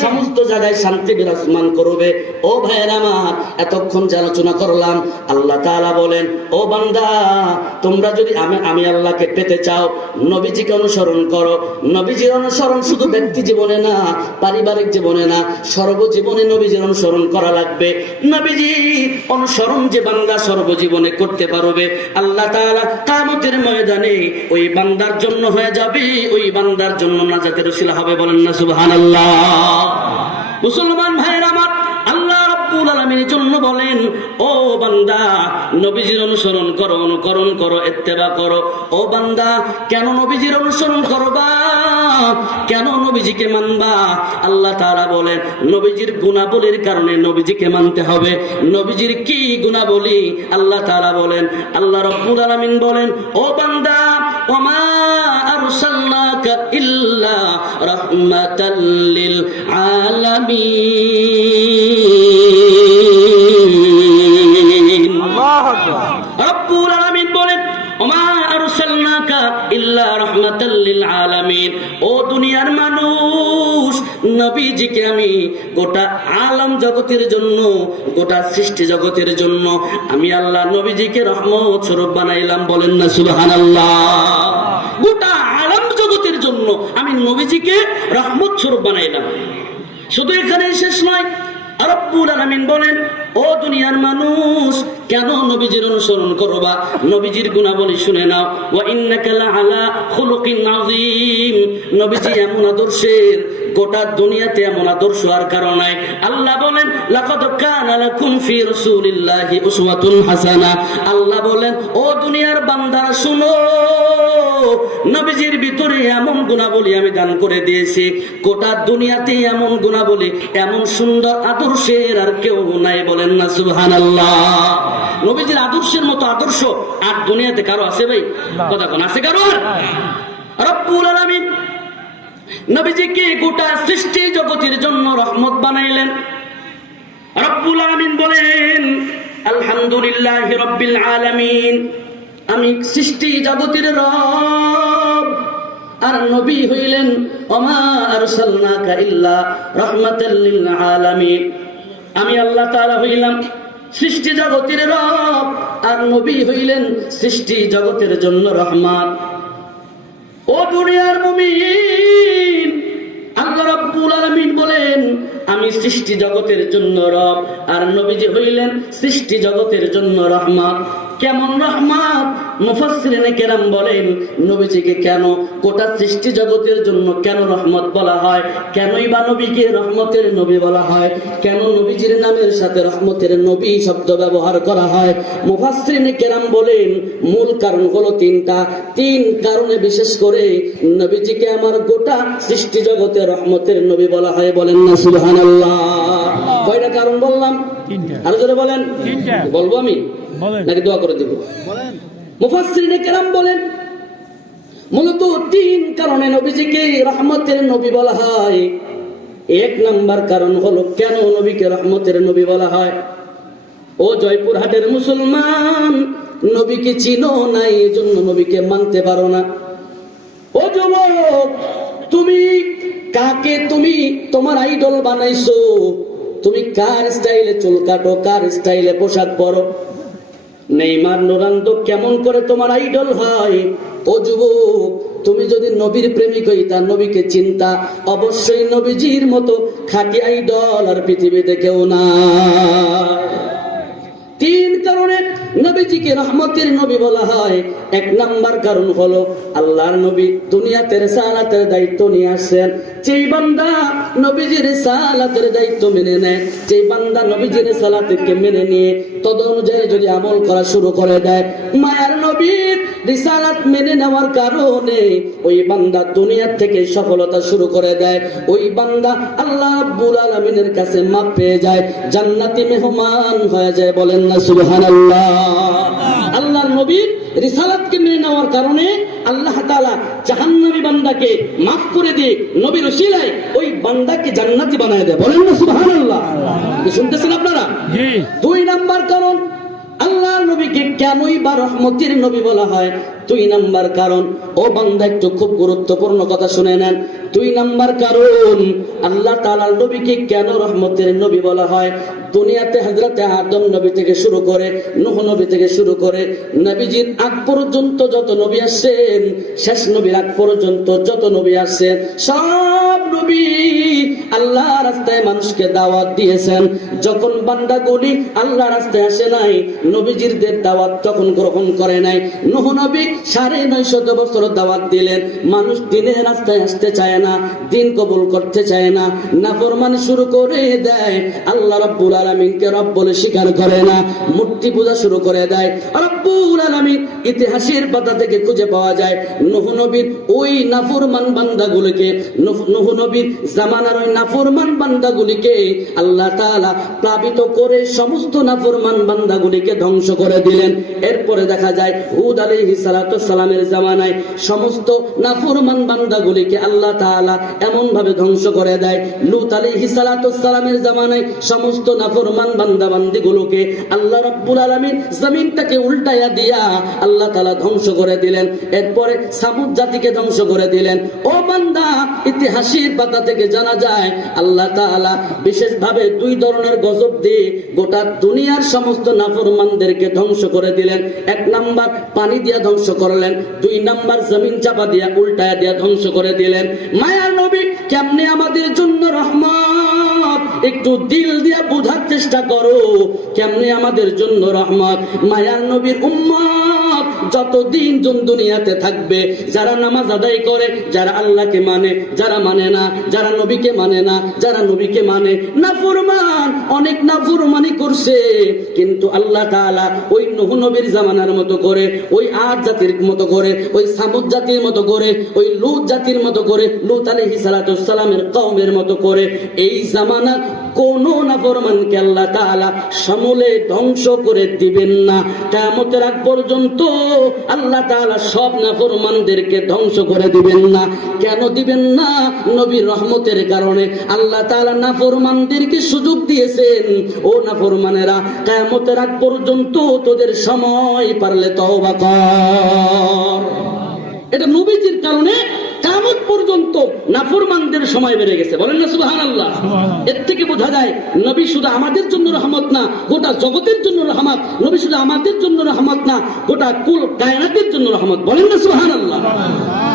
সমস্ত জায়গায় শান্তি বিরাজমান করবে। ও ভাইয়েরা আমার, এতক্ষণ যে আলোচনা করলাম, আল্লাহ তাআলা বলেন, ও বান্দা, তোমরা যদি আমি আল্লাহকে পেতে চাও, নবীজিকে অনুসরণ করো। নবীজির অনুসরণ শুধু ব্যক্তি জীবনে না, পারিবারিক জীবনে না, সর্বজীবনে নবীজির অনুসরণ করা লাগবে। নবীজি অনুসরণ যে বান্দা সর্বজীবনে করতে পারবে, আল্লাহ তাআলা কিয়ামতের ময়দানে ওই বান্দার জন্য হয়ে যাবে, ওই বান্দার জন্য নাজাতের উসিলা হবে। বলেন না সুবহানাল্লাহ। মুসলমান ভাইয়েরা আমার, আল্লাহ রাব্বুল আলামিনের জন্য বলেন, ও বান্দা, নবীজির অনুসরণ করো, অনুকরণ করো, ইত্তেবা করো। ও বান্দা, কেন নবীজির অনুসরণ করবা? কেন নবীজিকে মানবা? আল্লাহ তাআলা বলেন, নবীজির গুণাবলীর কারণে নবীজিকে মানতে হবে। নবীজির কি গুণাবলী? আল্লাহ তাআলা বলেন, আল্লাহ রাব্বুল আলামিন বলেন, ও বান্দা, ওমা আরসালনাকা ইল্লা রাহমাতাল লিল আলামিন। রব্বুল আলামিন বলেন, ওমা আরসালনাকা ইল্লা রাহমাতাল লিল আলামিন। ও দুনিয়ার মানুষ, নবীজিকে আমি গোটা আলম জগতের জন্য, গোটা সৃষ্টি জগতের জন্য আমি আল্লাহ নবীজিকে রহমত স্বরূপ বানাইলাম। বলেন না সুবহানাল্লাহ। গোটা আলম জগতের জন্য আমি নবীজিকে রহমত স্বরূপ বানাইলাম। শুধু এখানেই শেষ নয়, রব্বুল আলামিন বলেন, ও দুনিয়ার মানুষ, কেন নবীজির অনুসরণ করবা? নবীজির গুণাবলী শুনে নাও। ওয়া ইন্নাকা লাআলা খুলুকিন আযীম। নবীজি এমন আদর্শের, গোটা দুনিয়াতে এমন আদর্শ আর কারো নাই। আল্লাহ বলেন লাকাদ কানা লাকুম ফি রাসূলিল্লাহি উসওয়াতুন হাসানাহ। আল্লাহ বলেন ও দুনিয়ার বান্দারা শুনো, নবীজির ভিতরে এমন গুণাবলী আমি দান করে দিয়েছি, গোটা দুনিয়াতে এমন গুণাবলী, এমন সুন্দর আদর্শের আর কেউ নাই। বলেন না সুবহানাল্লাহ। নবীজির আদর্শের মতো আদর্শ আর দুনিয়াতে কারো আছে ভাই? কথা কোন আছে কারো? রব্বুল আলামিন নবীজিকে গোটা সৃষ্টি জগতের জন্য রহমত বানাইলেন। রব্বুল আলামিন বলেন আলহামদুলিল্লাহি রাব্বিল আলামিন, আমি সৃষ্টি জগতের রব। আর নবী হইলেন ওমা আরসালনাকা ইল্লা রাহমাতাল লিল আলামিন। আমি আল্লাহ তাআলা হইলাম সৃষ্টি জগতের রব, আর নবী হইলেন সৃষ্টি জগতের জন্য রহমত। ও দুনিয়ার মুমিন, আল্লাহ রাব্বুল আলামিন বলেন আমি সৃষ্টি জগতের জন্য রব, আর নবীজি হইলেন সৃষ্টি জগতের জন্য রহমত। কেমন রহমত? মুফাসসিরিনে কেরাম বলেন নবীজিকে কেন গোটা সৃষ্টি জগতের জন্য কেন রহমত বলা হয়, কেনই বা নবীকে রহমতের নবী বলা হয়, কেন নবীজির নামের সাথে রহমতের নবী শব্দ ব্যবহার করা হয়? মুফাসসিরিনে কেরাম বলেন মূল কারণ হলো তিন কারণে বিশেষ করে নবীজিকে আমার গোটা সৃষ্টি জগতে রহমতের নবী বলা হয়। বলেন না সুবহানাল্লাহ। কয়টা কারণ বললাম? আরো জোরে বলেন। বলবো আমি নাকি দোয়া করে দেব? মুফাসসিরিনে কেরাম বলেন মূলত 3 কারণে নবীজিকে রহমতের নবী বলা হয়। 1 নাম্বার কারণ হলো কেন নবীকে রহমতের নবী বলা হয়। ও জয়পুরহাটের মুসলমান, নবীকে চিনো নাই, এজন্য নবীকে মানতে পারো না। ও যুবক, তুমি কাকে তুমি তোমার আইডল বানাইছো? তুমি কার স্টাইলে চুল কাটো, কার স্টাইলে পোশাক পরো? নেইমার রোনালদো কেমন করে তোমার আইডল হয়? ও যুবক, তুমি যদি নবীর প্রেমিক হইতা, নবীকে চিন্তা, অবশ্যই নবীজির মতো খাঁটি আইডল আর পৃথিবীতে কেউ না। 3 কারণে নবীজিকে রহমতের নবী বলা হয়। 1 নাম্বার কারণ হলো আল্লাহর নবী দুনিয়াতে রিসালাতের দায়িত্ব নিয়ে আসেন। যেই বান্দা নবীজির রিসালাতের দায়িত্ব মেনে নেয়, যেই বান্দা নবীজির রিসালাতকে মেনে নিয়ে তদ অনুযায়ী যদি আমল করা শুরু করে দেয়, মায়ার নবীর রিসালাত মেনে নেওয়ার কারণে ওই বান্দা দুনিয়া থেকে সফলতা শুরু করে দেয়। ওই বান্দা আল্লাহ রাব্বুল আলামিনের কাছে মাপ পেয়ে যায়, জান্নাতি মেহমান হয়ে যায়। বলেন না সুবহানাল্লাহ। আল্লাহর নবীর রিসালাতকে মেনে নেওয়ার কারণে আল্লাহ তাআলা জাহান্নামী বান্দাকে মাফ করে দিয়ে নবীর ওসিলায় ওই বান্দাকে জান্নাতি বানায় দেয়। বলেন না সুবহানাল্লাহ। কি শুনতেছেন আপনারা? জি। 2 নাম্বার কারণ আল্লাহর নবীকে কেনই বা রহমতের নবী বলা হয়। 2 নাম্বার কারণ, ও বান্দা একটু খুব গুরুত্বপূর্ণ কথা শুনে নেন। 2 নাম্বার কারণ আল্লাহ তাআলার নবীকে কেন রহমতের নবী বলা হয়। দুনিয়াতে হযরতে আদম নবী থেকে শুরু করে, নূহ নবী থেকে শুরু করে নবীজির আগ পর্যন্ত যত নবী আসেন, শেষ নবীর আগ পর্যন্ত যত নবী আসেন, সব নবী আল্লাহ রাস্তায় মানুষকে দাওয়াত দিয়েছেন। যখন বান্দাগুলি আল্লাহ রাস্তায় আসে নাই, নবীজির দাওয়াত তখন গ্রহণ করে নাই। নূহ নবী 950 বছর দাওয়াত দিলেন, মানুষ দিনের রাস্তায় আসতে চায় না, দিন কবুল করতে চায় না, নাফরমানি শুরু করে দেয়, আল্লাহ রাব্বুল আলামিনকে রব বলে স্বীকার করে না, মূর্তি পূজা শুরু করে দেয়। রাব্বুল আলামিন ইতিহাসের পাতা থেকে খুঁজে পাওয়া যায় নূহ নবীর ওই নাফরমান বান্দাগুলিকে, নূহ নবীর জামানার ওই নাফরমান বান্দাগুলিকে আল্লাহ তাআলা প্লাবিত করে সমস্ত নাফরমান বান্দাগুলিকে ধ্বংস করে দিলেন। এরপরে দেখা যায় হুদ আলাইহিস সালাতু সালামের জামানায় সমস্ত নাফরমান বান্দাগুলিকে আল্লাহ তাআলা এমন ভাবে ধ্বংস করে দেয়। লূত আলাইহিস সালাতু সালামের জামানায় সমস্ত নাফরমান বান্দা বান্দীগুলোকে আল্লাহ রাব্বুল আলামিন জমিনটাকে উল্টায়া দিয়া আল্লাহ তাআলা ধ্বংস করে দিলেন। এরপরে সামুদ জাতিকে ধ্বংস করে দিলেন। ও বান্দা, ইতিহাসের পাতা থেকে জানা যায় আল্লাহ তাআলা বিশেষ ভাবে 2 ধরনের গজব দিয়ে গোটা দুনিয়ার সমস্ত নাফরমানদেরকে ধ্বংস করে দিলেন। 1 নাম্বার পানি দিয়া ধ্বংস করলেন, 2 নাম্বার জমিন চাপা দিয়া উল্টায়া দিয়া ধ্বংস করে দিলেন। মায়ার নবী কেমনে আমাদের জন্য রহমত, একটু দিল দিয়া বুঝার চেষ্টা চেষ্টা করো কেমনে আমাদের জন্য রহমত। মায়ার নবীর উম্মত যতদিন দুনিয়াতে থাকবে, যারা নামাজ আদায় করে, যারা আল্লাহকে মানে, যারা মানে না, যারা নবীকে মানে না, যারা নবীকে মানে, নাফরমান, অনেক নাফরমানি করছে, কিন্তু আল্লাহ তাআলা ওই নূহ নবীর জামানার মতো করে, ওই আদ জাতির মতো করে, ওই সামুদ জাতির মতো করে, ওই লূত জাতির মতো করে, লূত আলাইহিস সালাতু সালামের কওমের মতো করে এই জামানার কোন নাফরমানকে আল্লাহ তাআলা সমূলে ধ্বংস করে দিবেন না। কিয়ামতের আগ পর্যন্ত আল্লাহ তাআলা সব নাফরমানদেরকে ধ্বংস করে দিবেন না। কেন দিবেন না? নবীর রহমতের কারণে। আল্লাহ তাআলা নাফরমানদেরকে সুযোগ দিয়েছেন, ও নাফরমানেরা, কিয়ামতের আগ পর্যন্ত তোদের সময় পারলে তওবা কর। এটা নবীজির কারণে কিয়ামত পর্যন্ত নাফরমানদের সময় বেড়ে গেছে। বলেন না সুবহানাল্লাহ। এর থেকে বোঝা যায় নবী শুধু আমাদের জন্য রহমত না, গোটা জগতের জন্য রহমত। নবী শুধু আমাদের জন্য রহমত না, গোটা কুল কায়নাতের জন্য রহমত। বলেন না সুবহানাল্লাহ।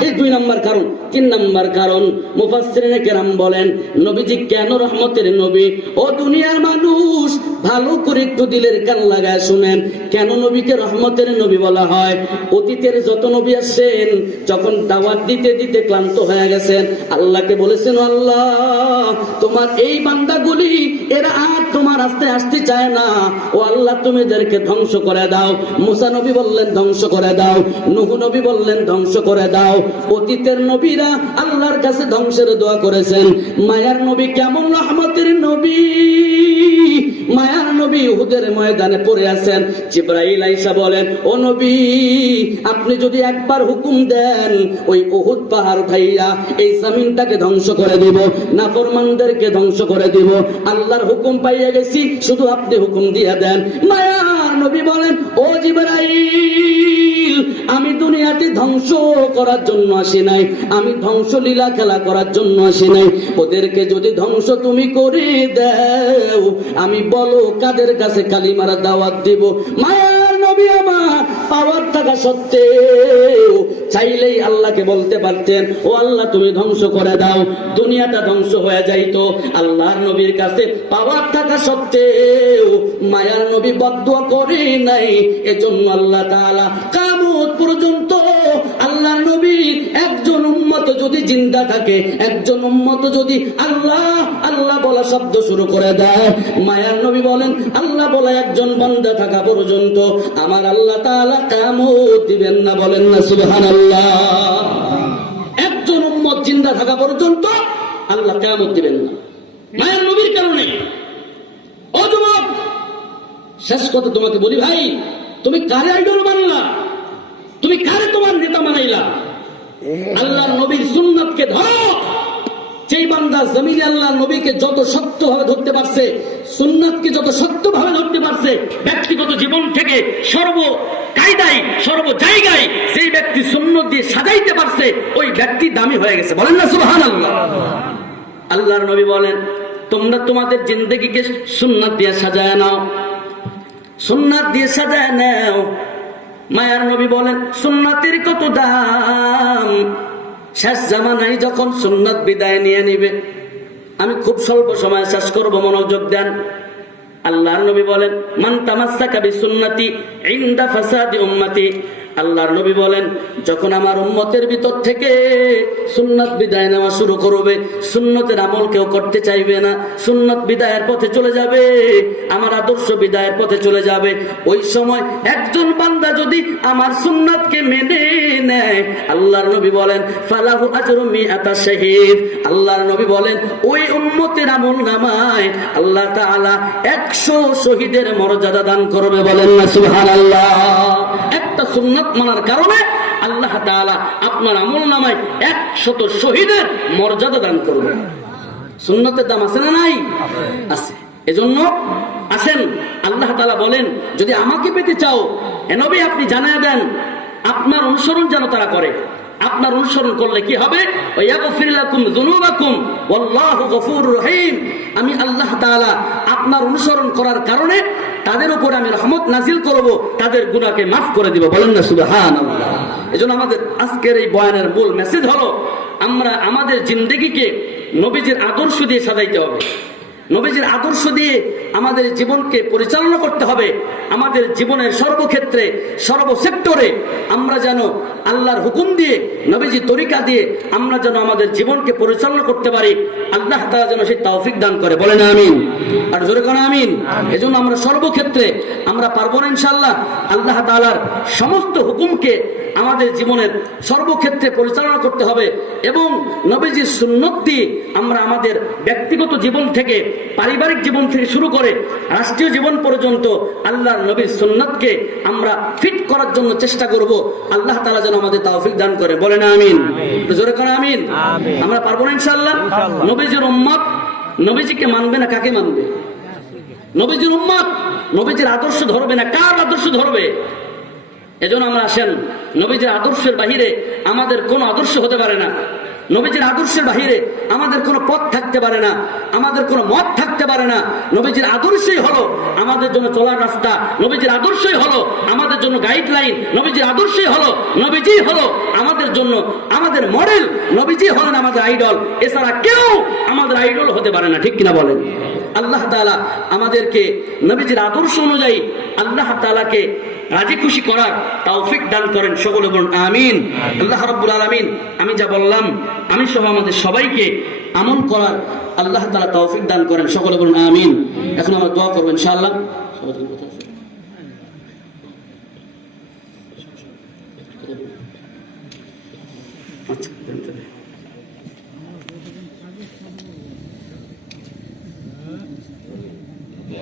এই 2 নম্বর কারণ। 3 নম্বর কারণ, মুফাসসিরিনে কেরাম বলেন নবীজি কেন রহমতের নবী। ও দুনিয়ার মানুষ, ভালো করে একটু দিলের কান লাগায় শুনেন, কেন নবীকে রহমতের নবী বলা হয়। অতীতের যত নবী আসেন, যখন দাওয়াত দিতে দিতে ক্লান্ত হয়ে গেছেন, আল্লাহকে বলেছেন, আল্লাহ তোমার এই বান্দাগুলি এরা আর তোমার রাস্তায় আসতে চায় না, ও আল্লাহ তুমি এদেরকে ধ্বংস করে দাও। মুসা নবী বললেন ধ্বংস করে দাও, নূহ নবী বললেন ধ্বংস করে দাও। অতীতের নবীরা আল্লাহর কাছে ধ্বংসের দোয়া করেছেন। মায়ার নবী কেমন রহমতের নবী। মায়ার নবী উহুদের ময়দানে পড়ে আছেন, জিবরাইল আইসা বলেন, ও নবী আপনি যদি একবার হুকুম দেন, ওই উহুদ পাহাড় উঠাইয়া এই জমিনটাকে ধ্বংস করে দিব, নাফরমানদেরকে ধ্বংস করে দিব। আল্লাহর হুকুম পাইয়া গেছি, শুধু আপনি হুকুম দিয়ে দেন। মায়ার নবী বলেন, ও জিবরাইল আমি দুনিয়াতে ধ্বংস করার জন্য আসি নাই, আমি ধ্বংস লীলা খেলা করার জন্য আসি নাই। ওদেরকে যদি ধ্বংস তুমি করে দাও, আমি বলো কাদের কাছে কালিমার দাওয়াত দিব। মায়ার নবী আমার পাওয়ার থাকা সত্ত্বেও চাইলেই আল্লাহকে বলতে পারতেন, ও আল্লাহ তুমি ধ্বংস করে দাও, দুনিয়াটা ধ্বংস হয়ে যাইতো। আল্লাহর নবীর কাছে পাওয়ার থাকা সত্ত্বেও মায়ার নবী বদদুয়া করে নাই। এজন্য আল্লাহ তাআলা কিয়ামত পর্যন্ত আল্লাহর নবীর একজন উম্মত যদি জিন্দা থাকে, একজন উম্মত যদি আল্লাহ আল্লাহ বলা শব্দ শুরু করে দেয়, মায়ার নবী বলেন আল্লাহ বলা একজন বান্দা থাকা পর্যন্ত আমার আল্লাহ তাআলা কিয়ামত দিবেন না। বলেন না সুবহানাল্লাহ। একজন উম্মত জিন্দা থাকা পর্যন্ত আল্লাহ কিয়ামত দিবেন না, মায়ের নবীর কারণে। ও যুবক, শেষ কথা তোমাকে বলি ভাই, তুমি কারে আইডল মানলা? তুমি কারে তোমার নেতা বানাইলা? আল্লাহর নবীর সুন্নাতকে ধরো। যেই বান্দা জমিনে আল্লাহর নবীকে যত শক্তভাবে ধরতে পারছে, সুন্নাতকে যত শক্তভাবে ধরতে পারছে, ব্যক্তিগত জীবন থেকে সর্ব কায়দায় সর্ব জায়গায় যেই ব্যক্তি সুন্নাত দিয়ে সাজাইতে পারছে, ওই ব্যক্তি দামি হয়ে গেছে। বলেন না সুবহানাল্লাহ। আল্লাহর নবী বলেন তোমরা তোমাদের জিন্দেগিকে সুন্নাত দিয়ে সাজায় নাও, সুন্নাত দিয়ে সাজায় নাও। মায়ার নবী বলেন সুন্নাতের কত দাম। শেষ জামানায় যখন সুন্নাত বিদায় নিয়ে নিবে, আমি খুব স্বল্প সময় শেষ করব, মনোযোগ দেন। আল্লাহর নবী বলেন মান তামাসসাকা বিসুন্নতি ইনদা ফাসাদি উম্মতি। আল্লাহর নবী বলেন যখন আমার উম্মতের ভিতর থেকে সুন্নাত বিদায় নেওয়া শুরু করবে, সুন্নতের আমল কেউ করতে চাইবে না, সুন্নত বিদায়ের পথে চলে যাবে, আমার আদর্শ বিদায়ের পথে চলে যাবে। ওই সময় একজন বান্দা যদি আমার সুন্নাতকে মেনে নেয়, আল্লাহর নবী বলেন ফালাহু আজরু মিআতা শাহীদ। আল্লাহর নবী বলেন ওই উম্মতের আমল নামায় আল্লাহ তাআলা 100 শহীদের মর্যাদা দান করবে। বলেন না সুবহানাল্লাহ। একটা সুন্নাত মানার কারণে আল্লাহ তাআলা আপনার আমল নামায় 100 শহীদের মর্যাদা দান করবে। সুন্নতের দাম আছে না নাই? আছে। এজন্য আসেন, আল্লাহ তাআলা বলেন যদি আমাকে পেতে চাও, এ নবী আপনি জানায় দেন আপনার অনুসরণ যেন তারা করে। আপনার অনুসরণ করলে কি হবে? ওয়াগফির লাকুম যুনুবাকুম ওয়াল্লাহু গফুরুর রহিম। আমি আল্লাহ তাআলা আপনার অনুসরণ করার কারণে তাদের উপর আমি রহমত নাজিল করব, তাদের গুনাহকে মাফ করে দিব। বলেন না সুবহানাল্লাহ। এজন্য আমাদের আজকের এই বয়ানের মূল মেসেজ হলো আমরা আমাদের জিন্দেগিকে নবীজির আদর্শ দিয়ে সাজাইতে হবে। নবীজির আদর্শ দিয়ে আমাদের জীবনকে পরিচালনা করতে হবে। আমাদের জীবনের সর্বক্ষেত্রে সর্বসেক্টরে আমরা যেন আল্লাহর হুকুম দিয়ে নবীজির তরিকা দিয়ে আমরা যেন আমাদের জীবনকে পরিচালনা করতে পারি। আল্লাহ তাআলা যেন সেই তৌফিক দান করে, বলেন আমিন। আর জোরে কোন আমিন। এজন্য আমরা সর্বক্ষেত্রে আমরা পারবো না ইনশাআল্লাহ আল্লাহ তাআলার সমস্ত হুকুমকে আমাদের জীবনের সর্বক্ষেত্রে পরিচালনা করতে হবে এবং নবীজির সুন্নত দিয়ে আমরা আমাদের ব্যক্তিগত জীবন থেকে, পারিবারিক জীবন থেকে শুরু করে রাষ্ট্রীয় জীবন পর্যন্ত আল্লাহর নবীর সুন্নতকে আমরা ফিট করার জন্য চেষ্টা করব। আল্লাহ তাআলা যেন আমাদের তৌফিক দান করে, বলেন আমিন। জোরে করে আমিন। আমরা পারবো না ইনশাআল্লাহ। নবীজির উম্মত নবীজিকে মানবে না কাকে মানবে? নবীজির উম্মত নবীজির আদর্শ ধরবে না কার আদর্শ ধরবে? এজন্য আমরা আসেন, নবীজির আদর্শের বাহিরে আমাদের কোনো আদর্শ হতে পারে না। নবীজির আদর্শের বাহিরে আমাদের কোনো পথ থাকতে পারে না, আমাদের কোনো মত থাকতে পারে না। নবীজির আদর্শই হলো আমাদের জন্য চলার রাস্তা, নবীজির আদর্শই হলো আমাদের জন্য গাইডলাইন, নবীজির আদর্শই হলো, নবীজি হলো আমাদের জন্য আমাদের মডেল, নবীজি হলেন আমাদের আইডল। এছাড়া কেউ আমাদের আইডল হতে পারে না, ঠিক কিনা বলেন? আল্লাহ তাআলা আমাদেরকে নবীজির আদর্শ অনুযায়ী আল্লাহ তাআলাকে রাজি খুশি করার তৌফিক দান করেন, সকলে বলুন আমিন। আল্লাহ রাব্বুল আলামিন আমি যা বললাম আমি সহ আমাদের সবাইকে আমল করার আল্লাহ তাআলা তৌফিক দান করেন, সকলে বলুন আমিন। এখন আমরা দোয়া করব ইনশাআল্লাহ। আচ্ছা